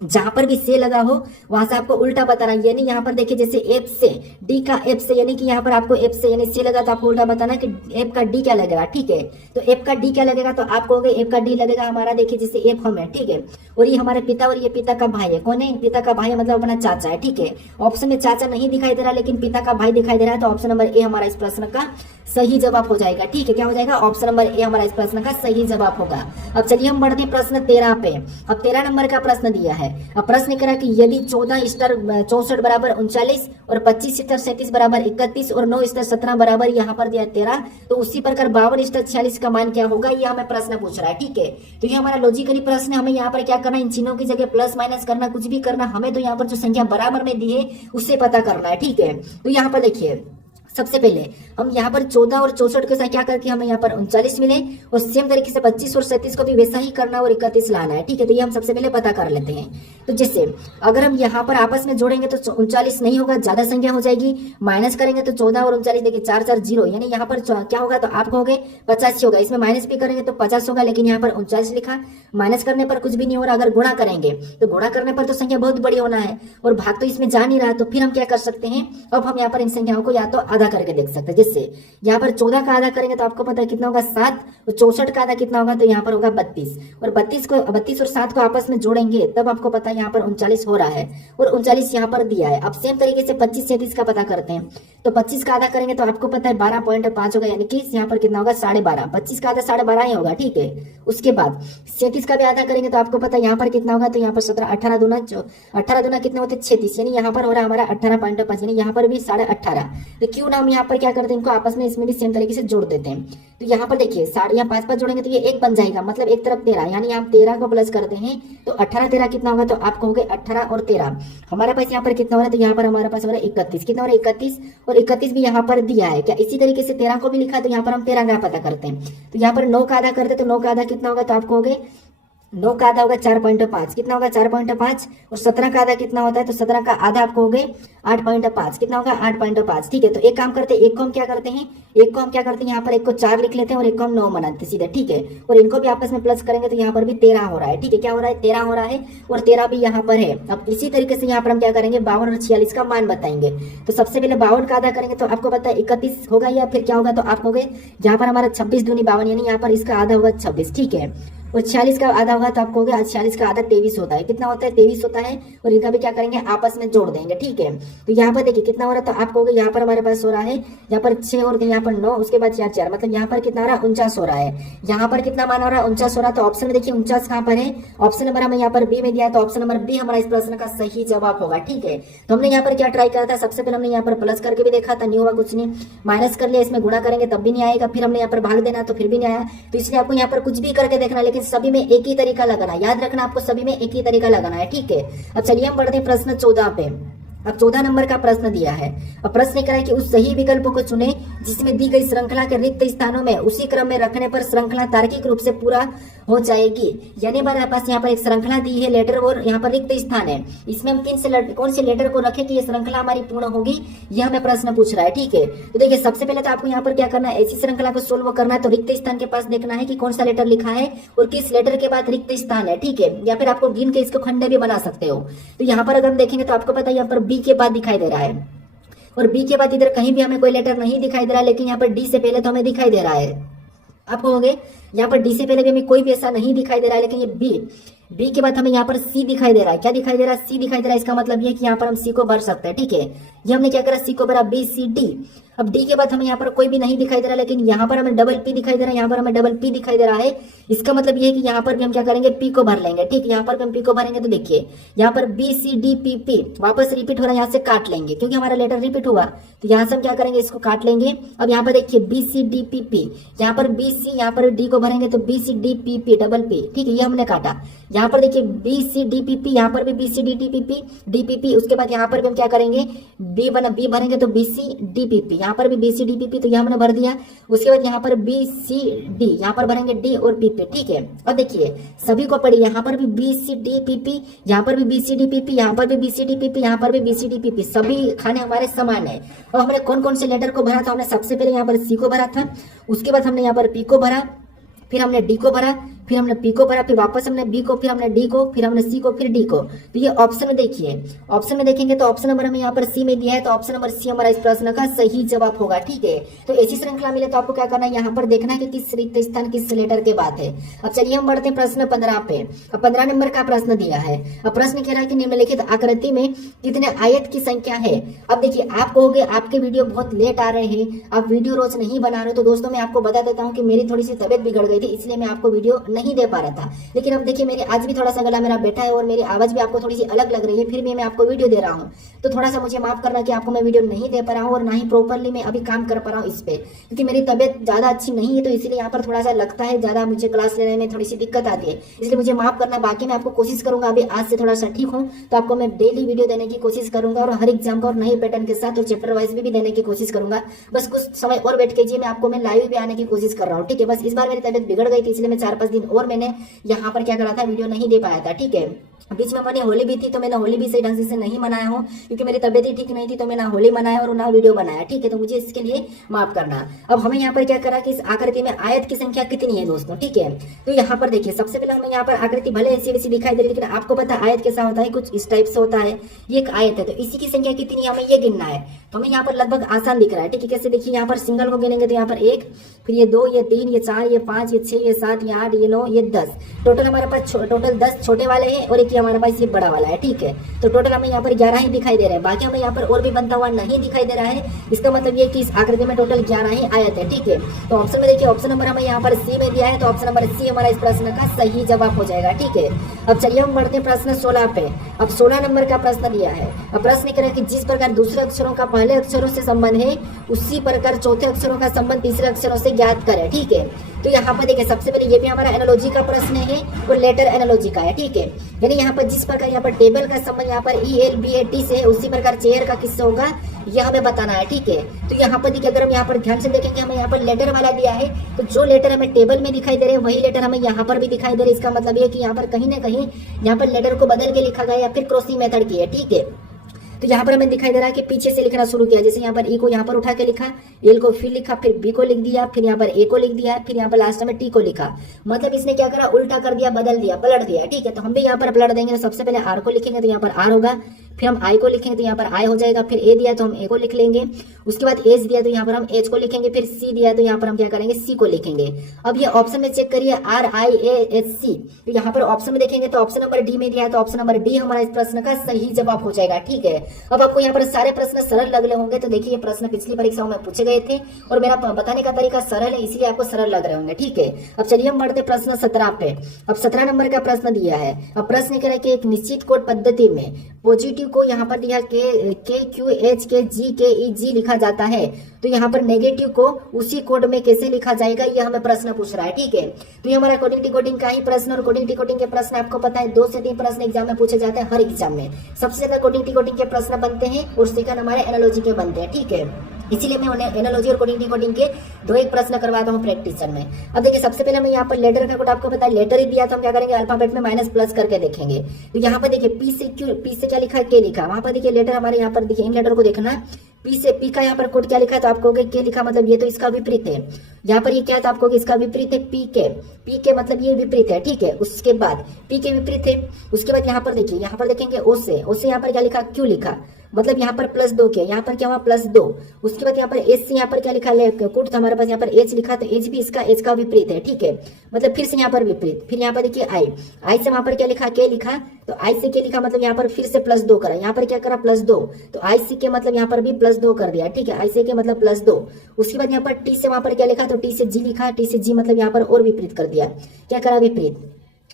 जहां पर भी से लगा हो वहां से आपको उल्टा बताना, यानी यहाँ पर देखिए जैसे एफ से डी का एफ से, यानी कि यहाँ पर आपको एफ से यानी से लगा तो आपको उल्टा बताना कि एफ का डी क्या लगेगा, ठीक है। तो एफ का डी क्या लगेगा, तो आपको होगा एफ का डी लगेगा हमारा, देखिए जैसे एफ हम है, ठीक है। और ये हमारे पिता, और ये पिता का भाई है। कौन है, पिता का भाई है, मतलब अपना चाचा है, ठीक है। ऑप्शन में चाचा नहीं दिखाई दे रहा, लेकिन पिता का भाई दिखाई दे रहा है, तो ऑप्शन नंबर ए हमारा इस प्रश्न का सही जवाब हो जाएगा, ठीक है। क्या हो जाएगा, ऑप्शन नंबर ए हमारा इस प्रश्न का सही जवाब होगा। अब चलिए हम बढ़ते हैं प्रश्न 13 पे। अब 13 नंबर का प्रश्न दिया है। अब प्रश्न करा कि यदि 14 स्टार 64 बराबर 39 और 25 स्टार 37 बराबर 31 और 9 स्टार 17 बराबर यहाँ पर दिया 13, तो उसी प्रकार 52 स्टार 46 का मान क्या होगा, ये हमें प्रश्न पूछ रहा है, ठीक है। तो ये हमारा लॉजिकली प्रश्न है। हमें यहाँ पर क्या करना है, इन चिन्हों की जगह प्लस माइनस करना, कुछ भी करना, हमें तो यहाँ पर जो संख्या बराबर में दी है उससे पता करना है, ठीक है। तो यहाँ पर देखिए सबसे पहले हम यहाँ पर 14 और 64 के साथ क्या करके हमें यहाँ पर 39 मिले, और सेम तरीके से 25 और 37 को भी वैसा ही करना और 31 लाना है, ठीक है। तो ये हम सबसे पहले पता कर लेते हैं। तो जैसे अगर हम यहाँ पर आपस में जोड़ेंगे तो 39 नहीं होगा, ज्यादा संख्या हो जाएगी। माइनस करेंगे तो 14 और 39 देखिए 4 4 0, यानी यहाँ पर क्या होगा, तो आप कहोगे 85 होगा। इसमें माइनस भी करेंगे तो 50 होगा, लेकिन यहाँ पर 39 लिखा। माइनस करने पर कुछ भी नहीं हो रहा। अगर गुणा करेंगे तो गुणा करने पर तो संख्या बहुत बड़ी होना है, और भाग तो इसमें जा नहीं रहा। तो फिर हम क्या कर सकते हैं, अब हम यहाँ पर इन संख्याओं को या तो आधा करके देख सकते हैं। जैसे यहाँ पर 14 का आधा करेंगे तो आपको पता है कितना होगा 7, और 64 का आधा कितना होगा, तो यहाँ पर होगा 32, और 32 और 7 को आपस में जोड़ेंगे तब आपको पता है यहाँ पर 39 हो रहा है, और 39 यहाँ पर दिया है। अब सेम तरीके से 25 37 का पता करते हैं। तो 25 का आधा करेंगे तो आपको पता है 12.5 होगा, यानी कि यहाँ पर कितना होगा 12.5। 25 का आधा 12.5 ही होगा, ठीक है। उसके बाद 37 का भी आधा करेंगे तो आपको पता है यहाँ पर कितना होगा, तो यहाँ पर 17, 18 दूना कितने होते 36, यानी यहाँ पर हो रहा है हमारा 18.5, यानी यहाँ पर भी 18.5। तो क्यों ना हम यहाँ पर क्या करते हैं, इनको आपस में इसमें भी सेम तरीके से जोड़ देते हैं। तो यहाँ पर देखिए 5 जोड़ेंगे तो ये 1 बन जाएगा, मतलब एक तरफ 13, यानी आप 13 को प्लस करते हैं तो 18 13 कितना होगा, तो आप कहोगे 18 और 13 हमारे पास यहाँ पर कितना हो रहा है, तो यहाँ पर हमारे पास हो रहा है 31। कितना हो रहा है 31, और 31 भी यहाँ पर दिया है क्या। इसी तरीके से 13 को भी लिखा, तो यहाँ पर हम 13 का पता करते हैं। तो यहाँ पर 9 का आधा करते तो 9 का आधा कितना होगा, तो आप कहोगे 9 का आधा होगा 4.5, कितना होगा 4.5, और 17 का आधा कितना होता है, तो 17 का आधा आपको हो गए 8.5, कितना होगा 8.5। ठीक है, तो एक काम करते हैं, एक को हम क्या करते हैं, यहाँ पर एक को 4 लिख लेते हैं और एक को हम 9 बनाते हैं सीधे। ठीक है, और इनको भी आपस में प्लस करेंगे तो यहाँ पर भी 13 हो रहा है। ठीक है, क्या हो रहा है, 13 हो रहा है, और 13 भी यहाँ पर है। अब इसी तरीके से यहाँ पर हम क्या करेंगे, 52 और 46 का मान बताएंगे। तो सबसे पहले 52 का आधा करेंगे तो आपको पता है 31 होगा, या फिर क्या होगा, तो आप हो गए यहाँ पर हमारा 26 दूनी 52, यानी यहाँ पर इसका आधा होगा 26। ठीक है, और 46 का आधा होगा तो आपको हो गया 46 का आधा 23 होता है, कितना होता है 23 होता है, और इनका भी क्या करेंगे, आपस में जोड़ देंगे। ठीक है, तो यहाँ पर देखिए कितना हो रहा है, तो आपको हो गया यहाँ पर हमारे पास हो रहा है, यहाँ पर 6 और यहाँ पर 9, उसके बाद 4 4, मतलब यहाँ पर कितना हो रहा है 49 हो रहा है। यहाँ पर कितना मान हो रहा है 49 हो रहा है। तो ऑप्शन में देखिए 49 कहाँ पर है, ऑप्शन नंबर हमें यहाँ पर बी में दिया है, तो ऑप्शन नंबर बी हमारा इस प्रश्न का सही जवाब होगा। ठीक है, तो हमने यहाँ पर क्या ट्राई करा था, सबसे पहले हमने यहाँ पर प्लस करके भी देखा था, नहीं हुआ, कुछ नहीं, माइनस कर लिया, इसमें गुणा करेंगे तब भी नहीं आएगा, फिर हमने यहाँ पर भाग देना तो फिर भी नहीं आया। तो इसलिए आपको यहाँ पर कुछ भी करके देखना, लेकिन सभी में एक ही तरीका लगाना, याद रखना आपको सभी में एक ही तरीका लगाना है। ठीक है, अब चलिए हम बढ़ते हैं प्रश्न 14 पे। अब 14 नंबर का प्रश्न दिया है। अब प्रश्न कह रहा है कि उस सही विकल्प को चुने जिसमें दी गई श्रृंखला के रिक्त स्थानों में उसी क्रम में रखने पर श्रृंखला तार्किक रूप से पूरा हो जाएगी। यानी हमारे पास यहाँ पर एक श्रृंखला दी है, लेटर और यहाँ पर रिक्त स्थान है, इसमें हम कौन से लेटर को रखें कि ये श्रृंखला हमारी पूर्ण होगी, यह हमें प्रश्न पूछ रहा है। ठीक है, तो देखिए सबसे पहले तो आपको यहाँ पर क्या करना है, ऐसी श्रृंखला को सोल्व करना है, तो रिक्त स्थान के पास देखना है कि कौन सा लेटर लिखा है और किस लेटर के बाद रिक्त स्थान है। ठीक है, या फिर आपको गिन के इसको खंड भी बना सकते हो। तो यहाँ पर अगर हम देखेंगे तो आपको पता है यहाँ पर बी के बाद दिखाई दे रहा है, और बी के बाद इधर कहीं भी हमें कोई लेटर नहीं दिखाई दे रहा है, लेकिन यहाँ पर डी से पहले तो हमें दिखाई दे रहा है। आप कहोगे यहाँ पर डी से पहले भी हमें कोई भी ऐसा नहीं दिखाई दे रहा है, लेकिन ये बी के बाद हमें यहाँ पर सी दिखाई दे रहा है। क्या दिखाई दे रहा है, सी दिखाई दे रहा है। इसका मतलब ये कि यहाँ पर हम सी को भर सकते हैं। ठीक है, ये हमने क्या करा, सी को भरा, बी सी डी। अब डी के बाद हमें यहाँ पर कोई भी नहीं दिखाई दे रहा, लेकिन यहाँ पर हमें डबल पी दिखाई दे रहा है, यहाँ पर हमें डबल पी दिखाई दे रहा है। इसका मतलब ये है कि यहाँ पर भी हम क्या करेंगे, पी को भर लेंगे। ठीक है, यहाँ पर भी हम पी को भरेंगे तो देखिए यहाँ पर B C D P P वापस रिपीट हो रहा है, यहाँ से काट लेंगे क्योंकि हमारा लेटर रिपीट हुआ, तो यहाँ से हम क्या करेंगे, इसको काट लेंगे। अब यहाँ पर देखिए B C D P P, यहाँ पर बी सी, यहाँ पर डी को भरेंगे तो B C D P P double P. ठीक है, ये हमने काटा। यहाँ पर देखिए B C D P P, यहाँ पर भी B C D D P P. उसके बाद यहाँ पर भी हम क्या करेंगे, बी भरेंगे तो B C D P P, यहाँ पर भी B C D P P, तो यहाँ हमने भर दिया। उसके बाद यहाँ पर बी सी डी, यहाँ पर भरेंगे डी और पी पी। ठीक है, अब देखिए सभी को पढ़िए, यहाँ पर भी B C D P P, यहाँ पर भी B C D P P, यहाँ पर भी B C D P P, यहाँ पर भी B C D P P, सभी खाने हमारे समान है। और हमने कौन कौन से लेटर को भरा था, हमने सबसे पहले यहाँ पर सी को भरा था, उसके बाद हमने यहाँ पर पी को भरा, फिर हमने डी को भरा, फिर हमने पी को भरा, फिर वापस हमने बी को, फिर हमने डी को, फिर हमने सी को, फिर डी को। तो ये ऑप्शन में देखिए, ऑप्शन में देखेंगे तो ऑप्शन नंबर हमें यहाँ पर सी में दिया है, तो ऑप्शन नंबर सी हमारा इस प्रश्न का सही जवाब होगा। ठीक है, तो ऐसी श्रृंखला मिले तो आपको क्या करना है, यहाँ पर देखना है कि किस रिक्त स्थान किस लेटर के बाद है। अब चलिए हम बढ़ते हैं प्रश्न 15 पे। अब 15 नंबर का प्रश्न दिया है। अब प्रश्न कह रहा है कि निम्नलिखित आकृति में कितने आयत की संख्या है। अब देखिए आप कहोगे आपके वीडियो बहुत लेट आ रहे हैं, आप वीडियो रोज नहीं बना रहे, तो दोस्तों मैं आपको बता देता हूँ कि मेरी थोड़ी सी तबियत बिगड़ गई थी, इसलिए मैं आपको वीडियो नहीं दे पा रहा था। लेकिन अब देखिए मेरे आज भी थोड़ा सा गला मेरा बैठा है और मेरी आवाज भी आपको थोड़ी सी अलग लग रही है, फिर भी मैं आपको वीडियो दे रहा हूँ, तो थोड़ा सा मुझे माफ करना कि आपको मैं वीडियो नहीं दे पा रहा हूँ और ना ही प्रॉपरली मैं अभी काम कर पा रहा हूँ इस पे, क्योंकि मेरी तबियत ज्यादा अच्छी नहीं है, तो इसलिए यहाँ पर थोड़ा सा लगता है ज्यादा मुझे क्लास लेने में थोड़ी सी दिक्कत आती है, इसलिए मुझे माफ करना। बाकी मैं आपको कोशिश करूंगा अभी आज से थोड़ा सा ठीक हूँ तो आपको मैं डेली वीडियो देने की कोशिश करूंगा, और हर एग्जाम का और नए पैटर्न के साथ और चैप्टर वाइज भी देने की कोशिश करूंगा। बस कुछ समय और वेट कीजिए, मैं आपको मैं लाइव भी आने की कोशिश कर रहा हूँ। ठीक है, बस इस बार मेरी तबियत बिगड़ गई थी, इसलिए मैं 4-5 दिन और मैंने यहाँ पर क्या करा था, वीडियो नहीं दे पाया था। ठीक है, बीच में मैंने होली भी थी, तो मैंने होली भी सही ढंग से नहीं मनाया हूँ, क्योंकि मेरी तबियत ही ठीक नहीं थी, तो मैंने होली मनाया और ना वीडियो बनाया। ठीक है, तो मुझे इसके लिए माफ करना। अब हमें यहाँ पर क्या करा कि इस आकृति में आयत की संख्या कितनी है दोस्तों। ठीक है, तो यहाँ पर देखिए सबसे पहले हमें यहाँ पर आकृति भले ऐसी वैसी दिखाई दे रही, लेकिन आपको पता आयत कैसा होता है, कुछ इस टाइप से होता है। ये एक आयत है, तो इसी की संख्या कितनी है हमें ये गिनना है। तो हमें यहाँ पर लगभग आसान दिख रहा है। ठीक है, कैसे देखिए यहाँ पर सिंगल को गिनेंगे तो यहाँ पर 1, फिर ये 2, ये 3, ये 4, ये 5, ये 6, ये 7, ये 8, ये 9, ये 10, टोटल हमारे पास टोटल 10 छोटे वाले हैं और एक ये हमारे पास ये बड़ा वाला है। ठीक है, तो टोटल हमें यहाँ पर 11 ही दिखाई दे रहा है, बाकी हमें यहाँ पर और भी बनता हुआ नहीं दिखाई दे रहा है। इसका मतलब ये कि इस आकृति में टोटल 11 ही आयत है। ठीक है, तो ऑप्शन में देखिए ऑप्शन नंबर हमें यहाँ पर सी में दिया है, तो ऑप्शन नंबर सी हमारा इस प्रश्न का सही जवाब हो जाएगा। ठीक है, अब चलिए हम बढ़ते हैं प्रश्न 16 पे। अब 16 नंबर का प्रश्न दिया है। अब प्रश्न कह रहा है कि जिस प्रकार दूसरे अक्षरों का पहले अक्षरों से संबंध है, उसी प्रकार चौथे अक्षरों का संबंध तीसरे अक्षरों से ज्ञात करें। ठीक है, तो यहाँ पर देखिए सबसे पहले ये भी हमारा एनालॉजी का प्रश्न है वो लेटर एनालॉजी का है, ठीक है। यानी यहाँ पर जिस प्रकार यहाँ पर टेबल का संबंध यहाँ पर ELBAT से है, उसी प्रकार चेयर का किससे होगा यह हमें बताना है, ठीक है। तो यहाँ पर देखिए, अगर हम यहाँ पर ध्यान से देखेंगे, हमें यहाँ पर लेटर वाला दिया है, तो जो लेटर हमें टेबल में दिखाई दे रहे हैं वही लेटर हमें यहाँ पर भी दिखाई दे रहे हैं। इसका मतलब ये कि यहाँ पर कहीं ना कहीं यहाँ पर लेटर को बदल के लिखा गया या फिर क्रॉसिंग मेथड की है, ठीक है। तो यहाँ पर हमें दिखाई दे रहा है कि पीछे से लिखना शुरू किया, जैसे यहाँ पर ई को यहाँ पर उठा के लिखा, एल को फिर लिखा, फिर बी को लिख दिया, फिर यहाँ पर ए को लिख दिया, फिर यहाँ पर लास्ट में टी को लिखा। मतलब इसने क्या करा, उल्टा कर दिया, बदल दिया, पलट दिया, ठीक है। तो हम भी यहाँ पर पलट देंगे, तो सबसे पहले आर को लिखेंगे तो यहाँ पर आर होगा, फिर हम आई को लिखेंगे तो यहाँ पर आई हो जाएगा, फिर ए दिया तो हम ए को लिख लेंगे, उसके बाद एच दिया तो यहाँ पर हम एच को लिखेंगे, फिर सी दिया तो यहाँ पर हम क्या करेंगे, सी को लिखेंगे। अब ये ऑप्शन में चेक करिए RIASC, तो यहाँ पर ऑप्शन में देखेंगे तो ऑप्शन नंबर डी में दिया है, तो ऑप्शन नंबर डी हमारा इस प्रश्न का सही जवाब हो जाएगा, ठीक है। अब आपको यहाँ पर सारे प्रश्न सरल लग रहे होंगे, तो देखिए ये प्रश्न पिछली परीक्षाओं में पूछे गए थे और मेरा बताने का तरीका सरल है, इसलिए आपको सरल लग रहे होंगे, ठीक है। अब चलिए हम बढ़ते प्रश्न 17 पे। अब 17 नंबर का प्रश्न दिया है। अब प्रश्न कह रहा है कि एक निश्चित कोड पद्धति में पॉजिटिव को यहाँ पर दिया के क्यू एच के जी के ई जी लिखा जाता है, तो यहाँ पर नेगेटिव को उसी कोड में कैसे लिखा जाएगा, ये हमें प्रश्न पूछ रहा है, ठीक है। तो ये हमारा कोडिंग डिकोडिंग का ही प्रश्न, और कोडिंग डिकोडिंग के प्रश्न आपको पता है 2 से 3 प्रश्न एग्जाम में पूछे जाते हैं हर एग्जाम में। सबसे ज्यादा कोडिंग डिकोडिंग के प्रश्न बनते हैं और सेकंड हमारे एनालॉजी के बनते हैं, ठीक है। इसीलिए मैं उन्हें एनालॉजी और कोडिंग डिकोडिंग के 2-1 प्रश्न करवाता हूँ प्रैक्टिस में। अब देखिए, सबसे पहले मैं यहाँ पर लेटर का कोड आपको पता है, लेटर ही दिया तो हम क्या करेंगे, अल्फाबेट में माइनस प्लस करके देखेंगे। तो यहाँ पर देखिए पी से क्या लिखा है, के लिखा, वहां पर देखिए लेटर हमारे यहाँ पर देखिए, इन लेटर को देखना, पी से पी का यहाँ पर कोड क्या लिखा है, तो आपको के लिखा, मतलब ये तो इसका विपरीत है। यहाँ पर ये क्या है, तो आपको इसका विपरीत है, पी के मतलब ये विपरीत है, ठीक है। उसके बाद पी के विपरीत है, उसके बाद यहाँ पर देखिए, यहाँ पर देखेंगे ओ से यहाँ पर क्या लिखा, क्यू लिखा, मतलब यहाँ पर +2 के, यहाँ पर क्या हुआ +2। उसके बाद यहाँ पर एच से यहाँ पर क्या लिखा है, कोड तो हमारे पास यहाँ पर एच लिखा, तो एच भी एच का विपरीत है, ठीक है। मतलब फिर से यहाँ पर विपरीत, फिर यहाँ पर देखिए आई से वहां पर क्या लिखा, के लिखा, तो आई से के लिखा, मतलब यहाँ पर फिर से +2 करा, यहाँ पर क्या करा, +2, तो आई सी के मतलब यहाँ पर भी +2 कर दिया, ठीक है। आई से के मतलब +2। उसके बाद यहाँ पर टी से वहां पर क्या लिखा, तो टी से जी लिखा, टी से जी मतलब यहाँ पर और विपरीत कर दिया, क्या करा, विपरीत।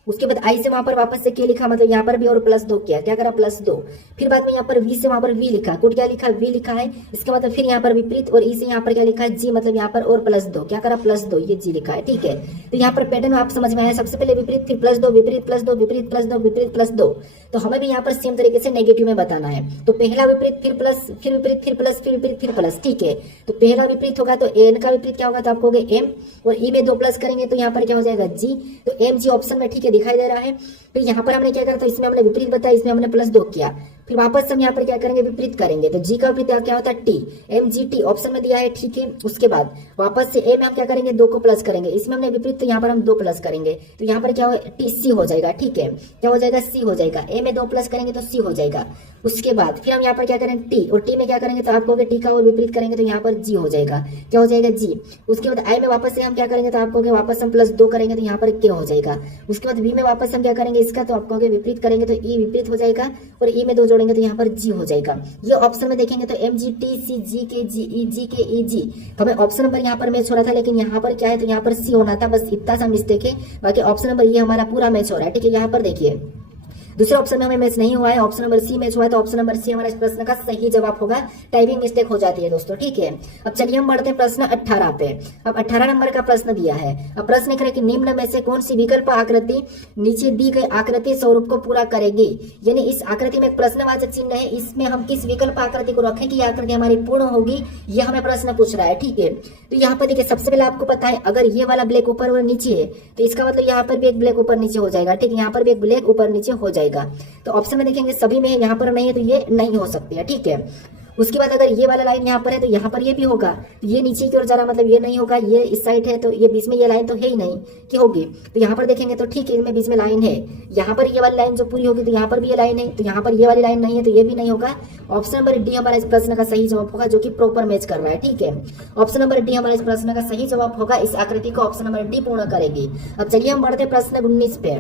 उसके बाद आई से वहां पर वापस से के लिखा, मतलब यहाँ पर भी और +2 किया, क्या करा, +2। फिर बाद में यहाँ पर वी से वहां पर वी लिखा, कोड क्या लिखा, वी लिखा है, इसके मतलब फिर यहाँ पर विपरीत, और ई से यहाँ पर क्या लिखा है, जी, मतलब यहाँ पर और +2, क्या करा, +2, ये जी लिखा है, ठीक है। तो यहाँ पर पैटर्न आप समझ में आया, सबसे पहले विपरीत, फिर +2, विपरीत, +2, विपरीत, +2, विपरीत, +2। तो हमें भी यहाँ पर सेम तरीके से नेगेटिव में बताना है। तो पहला विपरीत, फिर प्लस, फिर विपरीत, फिर प्लस, फिर विपरीत, फिर प्लस, ठीक है। तो पहला विपरीत होगा तो एन का विपरीत क्या होगा, तो आपको एम, और ई में 2 प्लस करेंगे तो यहाँ पर क्या हो जाएगा, जी। तो एम जी ऑप्शन में, ठीक है, दिखाई दे रहा है। फिर यहाँ पर हमने क्या करा, तो इसमें हमने विपरीत बताया, इसमें हमने +2 किया, फिर वापस हम यहाँ पर क्या करेंगे, विपरीत करेंगे, तो जी का विपरीत क्या होता है, टी, MGT ऑप्शन में दिया है, ठीक है। उसके बाद वापस से ए में हम क्या करेंगे, 2 को प्लस करेंगे, इसमें हमने विपरीत, तो यहाँ पर हम 2 प्लस करेंगे, तो यहाँ पर क्या हो, टी सी हो जाएगा, ठीक है। क्या हो जाएगा, सी हो जाएगा, ए में 2 प्लस करेंगे तो सी हो जाएगा। उसके बाद फिर हम यहाँ पर क्या करेंगे, टी, और टी में क्या करेंगे, तो आपको टी का और विपरीत करेंगे तो यहाँ पर जी हो जाएगा, क्या हो जाएगा, जी। उसके बाद आई में वापस से हम क्या करेंगे, तो आपको वापस हम +2 करेंगे तो यहाँ पर क्या हो जाएगा। उसके बाद वी में वापस हम क्या करेंगे, इसका तो आपको विपरीत करेंगे तो ई विपरीत हो जाएगा, और ई में 2 जोड़ेंगे तो यहाँ पर जी हो जाएगा। ये ऑप्शन में देखेंगे तो MGT सी जी के जी ई जी के ई जी, तो हमें ऑप्शन नंबर यहाँ पर मैच हो रहा था, लेकिन यहाँ पर क्या है, तो यहाँ पर सी होना था, बस इतना सा मिस्टेक है, बाकी ऑप्शन नंबर ये हमारा पूरा मैच हो रहा है, ठीक है। यहाँ पर देखिए दूसरे ऑप्शन में हमें मैच नहीं हुआ है, ऑप्शन नंबर सी मैच हुआ है, तो ऑप्शन नंबर सी हमारा इस प्रश्न का सही जवाब होगा। टाइपिंग मिस्टेक हो जाती है दोस्तों, ठीक है। अब चलिए हम बढ़ते हैं प्रश्न 18 पे। अब 18 नंबर का प्रश्न दिया है। अब प्रश्न करें कि निम्न में से कौन सी विकल्प आकृति नीचे दी गई आकृति स्वरूप को पूरा करेगी। यानी इस आकृति में एक प्रश्नवाचक चिन्ह है, इसमें हम किस विकल्प आकृति को रखें कि यह आकृति हमारी पूर्ण होगी, यह हमें प्रश्न पूछ रहा है, ठीक है। तो यहाँ पर देखिए, सबसे पहले आपको पता है, अगर ये वाला ब्लैक ऊपर और नीचे है तो इसका मतलब यहाँ पर भी एक ब्लैक ऊपर नीचे हो जाएगा, ठीक है। यहाँ पर भी एक ब्लैक ऊपर नीचे हो जाएगा। तो ऑप्शन में देखेंगे सभी में है, यहाँ पर नहीं है तो ये नहीं हो सकती है, ठीक है। उसके बाद अगर ये वाला लाइन यहाँ पर है तो यहाँ पर ये भी होगा, ये नीचे की ओर जा रहा, मतलब ये नहीं होगा, ये इस साइड है तो ये बीच में ये लाइन तो है ही नहीं कि होगी। तो यहाँ पर देखेंगे तो ठीक है, इनमें बीच में लाइन है, यहाँ पर ये वाली लाइन जो पूरी होगी तो यहाँ पर भी ये लाइन है, तो यहाँ पर ये वाली लाइन नहीं है तो ये भी नहीं होगा। ऑप्शन नंबर डी हमारा इस प्रश्न का सही जवाब होगा, जो कि प्रॉपर मैच कर रहा है, ठीक है। ऑप्शन नंबर डी हमारा इस प्रश्न का सही जवाब होगा, इस आकृति को ऑप्शन नंबर डी पूर्ण करेगी। अब चलिए हम बढ़ते प्रश्न 19 पे।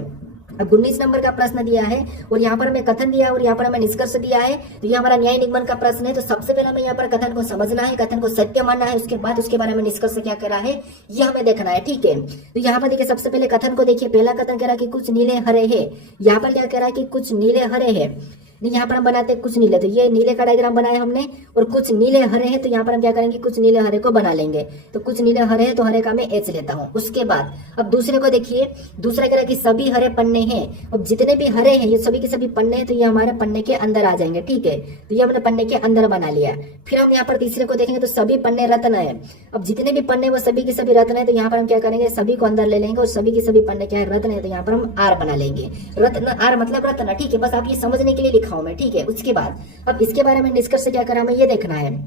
अब 19 नंबर का प्रश्न दिया है और यहाँ पर हमें कथन दिया है और यहाँ पर हमें निष्कर्ष दिया है। तो ये हमारा न्याय निगमन का प्रश्न है। तो सबसे पहले हमें यहाँ पर कथन को समझना है, कथन को सत्य मानना है, उसके बाद उसके बारे में निष्कर्ष क्या करा है ये हमें देखना है, ठीक है। तो यहाँ पर देखिए, सबसे पहले कथन को देखिए, पहला कथन कह रहा है कि कुछ नीले हरे है। यहाँ पर क्या कह रहा है कि कुछ नीले हरे है। नहीं, यहाँ पर हम बनाते हैं कुछ नीले, तो ये नीले का डायग्राम बनाया हमने, और कुछ नीले हरे हैं, तो यहाँ पर हम क्या करेंगे, कुछ नीले हरे को बना लेंगे। तो कुछ नीले हरे हैं, तो हरे का मैं एच लेता हूँ। उसके बाद अब दूसरे को देखिए, दूसरा कह रहा है कि सभी हरे पन्ने हैं। अब जितने भी हरे हैं ये सभी के सभी पन्ने हैं, तो ये हमारे पन्ने के अंदर आ जाएंगे, ठीक है। तो ये हमने पन्ने के अंदर बना लिया। फिर हम यहाँ पर तीसरे को देखेंगे, तो सभी पन्ने रत्न है। अब जितने भी पन्ने वो सभी के सभी रत्न है, तो यहाँ पर हम क्या करेंगे, सभी को अंदर ले लेंगे, और सभी के सभी पन्ने क्या है, रत्न है, तो यहाँ पर हम आर बना लेंगे। रत्न, आर मतलब रत्न, ठीक है। बस आप ये समझने के लिए लिखा हूं मैं, ठीक है। उसके बाद अब इसके बारे में निष्कर्ष क्या करा हमें ये देखना है।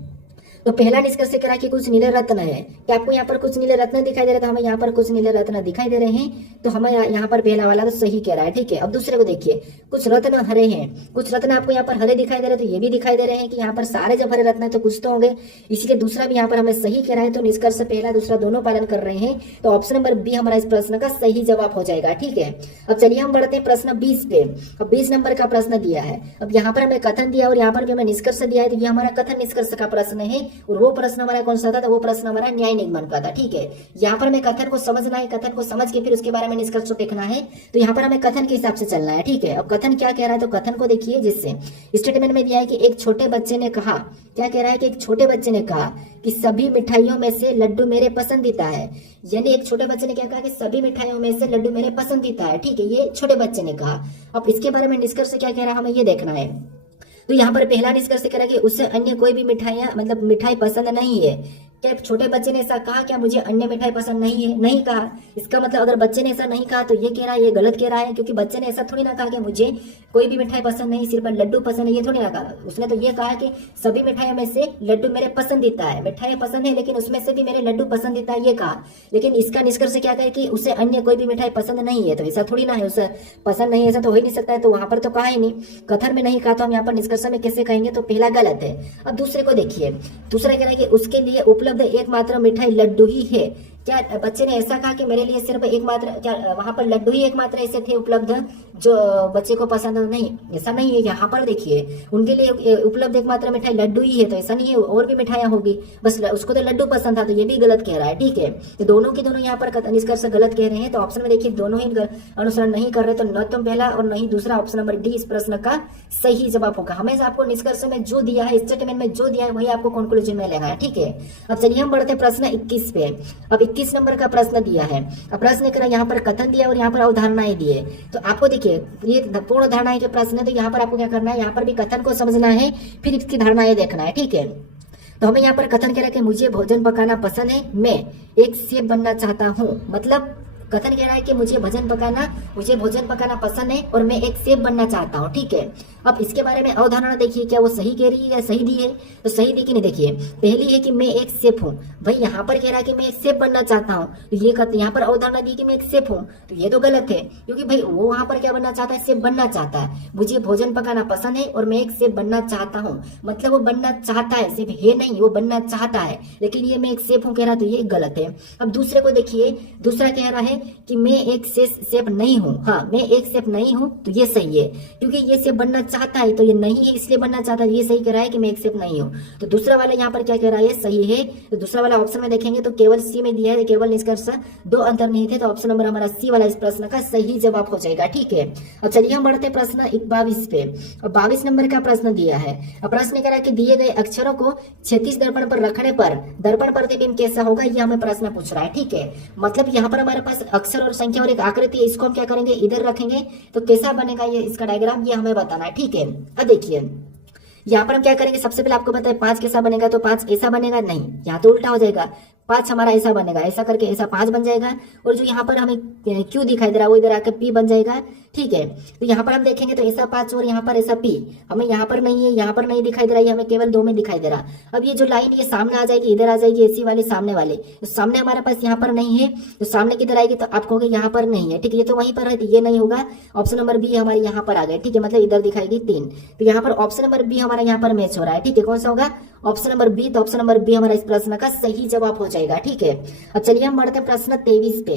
तो पहला निष्कर्ष करा कि कुछ नीले रत्न है। क्या आपको यहाँ पर कुछ नीले रत्न दिखाई दे रहे, तो हमें यहाँ पर कुछ नीले रत्न दिखाई दे रहे हैं, तो हमें यहाँ पर पहला वाला तो सही कह रहा है, ठीक है। अब दूसरे को देखिए, कुछ रत्न हरे हैं, कुछ रत्न आपको यहाँ पर हरे दिखाई दे रहे, तो ये भी दिखाई दे रहे हैं कि यहाँ पर सारे जब हरे रत्न है तो कुछ तो होंगे, इसलिए दूसरा भी यहाँ पर हमें सही कह रहा है। तो निष्कर्ष पहला दूसरा दोनों पालन कर रहे हैं, तो ऑप्शन नंबर बी हमारा इस प्रश्न का सही जवाब हो जाएगा, ठीक है। अब चलिए हम बढ़ते हैं प्रश्न 20 पे। अब 20 नंबर का प्रश्न दिया है। अब यहाँ पर हमें कथन दिया और यहाँ पर भी हमें निष्कर्ष दिया है, तो ये हमारा कथन निष्कर्ष का प्रश्न है, और वो प्रश्न कौन सा था, तो वो प्रश्न हमारा न्याय निगमन का था, ठीक है। यहाँ पर हमें कथन को समझना है, कथन को समझ के फिर उसके बारे में निष्कर्ष देखना है। तो यहाँ पर हमें कथन के हिसाब से चलना है, ठीक है। अब कथन क्या कह रहा है, तो कथन को देखिए, जिससे स्टेटमेंट में दिया है कि एक छोटे बच्चे ने कहा, क्या कह रहा है कि एक छोटे बच्चे ने कहा कि सभी मिठाइयों में से लड्डू मेरे पसंदीदा है। यानी एक छोटे बच्चे ने क्या कहा कि सभी मिठाइयों में से लड्डू मेरे पसंदीदा है, ठीक है। ये छोटे बच्चे ने कहा। अब इसके बारे में निष्कर्ष क्या कह रहा है हमें ये देखना है। तो यहाँ पर पहला निष्कर्ष कह रहा है कि उससे अन्य कोई भी मिठाइयां मतलब मिठाई पसंद नहीं है। क्या छोटे बच्चे ने ऐसा कहा, क्या मुझे अन्य मिठाई पसंद नहीं है? नहीं कहा। इसका मतलब अगर बच्चे ने ऐसा नहीं कहा तो ये कह रहा है, ये गलत कह रहा है, क्योंकि बच्चे ने ऐसा थोड़ी ना कहा कि मुझे कोई भी मिठाई पसंद नहीं, सिर्फ लड्डू पसंद है, ये थोड़ी ना कहा। उसने तो ये कहा कि सभी मिठाइयों में से लड्डू मेरे पसंदीदा है। मिठाई पसंद है लेकिन उसमें से भी मेरे लड्डू पसंदीदा है, ये कहा। लेकिन इसका निष्कर्ष क्या कहे कि उसे अन्य कोई भी मिठाई पसंद नहीं है, तो ऐसा थोड़ी ना है, उसे पसंद नहीं, ऐसा तो हो ही नहीं सकता है। तो वहां पर तो कहा ही नहीं, कथन में नहीं कहा, तो हम यहाँ पर निष्कर्ष में कैसे कहेंगे, तो पहला गलत है। अब दूसरे को देखिए, दूसरा कह रहा है कि उसके लिए उपलब्ध एकमात्र मिठाई लड्डू ही है। क्या बच्चे ने ऐसा कहा कि मेरे लिए सिर्फ एकमात्र, क्या वहां पर लड्डू ही एकमात्र ऐसे थे उपलब्ध जो बच्चे को पसंद नहीं? ऐसा नहीं है। यहाँ पर देखिए, उनके लिए उपलब्ध एकमात्र मिठाई लड्डू ही है, तो ऐसा नहीं है, और भी मिठाइयां होगी, बस उसको तो लड्डू पसंद था, तो ये भी गलत कह रहा है, ठीक है। तो दोनों के दोनों यहाँ पर निष्कर्ष गलत कह रहे हैं। तो ऑप्शन में देखिए दोनों ही अनुसरण नहीं कर रहे, तो न तो पहला और न ही दूसरा, ऑप्शन नंबर डी इस प्रश्न का सही जवाब होगा। हमेशा आपको निष्कर्ष में जो दिया है, स्टेटमेंट में जो दिया है, वही आपको कंक्लूजन में लेना है, ठीक है। अब चलिए हम बढ़ते प्रश्न 21 पे। अब 21 नंबर का प्रश्न दिया है। अब प्रश्न करा, यहाँ पर कथन दिया और यहाँ पर अवधारणाएं दिए। तो आपको देखिए, ये पूर्ण धारणाएं के प्रश्न है, तो यहाँ पर आपको क्या करना है, यहाँ पर भी कथन को समझना है, फिर इसकी धारणाएं देखना है, ठीक है। तो हमें यहाँ पर कथन कह रहा है कि मुझे भोजन पकाना पसंद है, मैं एक शेफ बनना चाहता हूँ। मतलब कथन कह रहा है कि मुझे भोजन पकाना पसंद है और मैं एक शेफ बनना चाहता हूँ, ठीक है। अब इसके बारे में अवधारणा देखिए, क्या वो सही कह रही है या सही दी है? तो सही दी कि नहीं, देखिए पहली है कि मैं एक शेफ हूँ। भाई यहाँ पर कह रहा है कि मैं एक शेफ बनना चाहता हूँ, तो ये यहाँ पर अवधारणा दी कि मैं एक शेफ हूँ, तो ये तो गलत है, क्योंकि भाई वो वहां पर क्या बनना चाहता है, शेफ बनना चाहता है। मुझे भोजन पकाना पसंद है और मैं एक शेफ बनना चाहता हूँ, मतलब वो बनना चाहता है, सिर्फ है नहीं, वो बनना चाहता है, लेकिन ये मैं एक शेफ हूँ कह रहा, तो ये गलत है। अब दूसरे को देखिए, दूसरा कह रहा है कि मैं एक शेफ नहीं हूँ। हाँ, मैं एक शेफ नहीं हूँ, तो ये सही है, क्योंकि ये शेफ बनना चाहता है, तो ये नहीं है इसलिए बनना चाहता है, ये सही कह रहा है कि मैं एक शेफ नहीं हूँ। तो दूसरा वाला यहाँ पर क्या कह रहा है, सही है। तो दूसरा वाला ऑप्शन में देखेंगे तो केवल सी में दिया है, केवल निष्कर्ष दो अंतर नहीं थे, तो ऑप्शन नंबर हमारा सी वाला इस प्रश्न का सही जवाब हो जाएगा, ठीक है। अब चलिए हम बढ़ते प्रश्न 22 पे। और 22 नंबर का प्रश्न दिया है। अब प्रश्न कह रहा है कि दिए गए अक्षरों को क्षैतिज दर्पण पर रखने पर दर्पण प्रतिबिंब कैसा होगा, ये हमें प्रश्न पूछ रहा है, ठीक है। मतलब यहाँ पर हमारे पास अक्षर और संख्या और एक आकृति है, इसको हम क्या करेंगे, इधर रखेंगे, तो कैसा बनेगा ये इसका डायग्राम, ये हमें बताना है, ठीक है। अब देखिए यहाँ पर हम क्या करेंगे, सबसे पहले आपको बताए 5 कैसा बनेगा, तो 5 ऐसा बनेगा, नहीं, यहाँ तो उल्टा हो जाएगा। 5 हमारा ऐसा बनेगा, ऐसा करके ऐसा 5 बन जाएगा, और जो यहाँ पर हमें क्यू दिखाई दे रहा है वो इधर आकर पी बन जाएगा, ठीक है। तो यहाँ पर हम देखेंगे तो ऐसा 5 और यहाँ पर ऐसा पी, हमें यहाँ पर नहीं है, यहाँ पर नहीं दिखाई दे रहा है, हमें केवल 2 में दिखाई दे रहा। अब ये जो लाइन ये सामने आ जाएगी, इधर आ जाएगी, ऐसी वाली सामने वाली, तो सामने हमारे पास यहाँ पर नहीं है, तो सामने किधर आएगी, तो आप कहोगे यहाँ पर नहीं है, ठीक है, ये तो वहीं पर है, तो ये नहीं होगा। ऑप्शन नंबर बी हमारे यहाँ पर आ गए, ठीक है, मतलब इधर दिखाएगी 3, तो यहाँ पर ऑप्शन नंबर बी हमारा यहाँ पर मैच हो रहा है, ठीक है। कौन सा होगा, ऑप्शन नंबर बी। तो ऑप्शन नंबर बी हमारा इस प्रश्न का सही जवाब हो जाएगा, ठीक है। अब चलिए हम बढ़ते हैं प्रश्न 23 पे।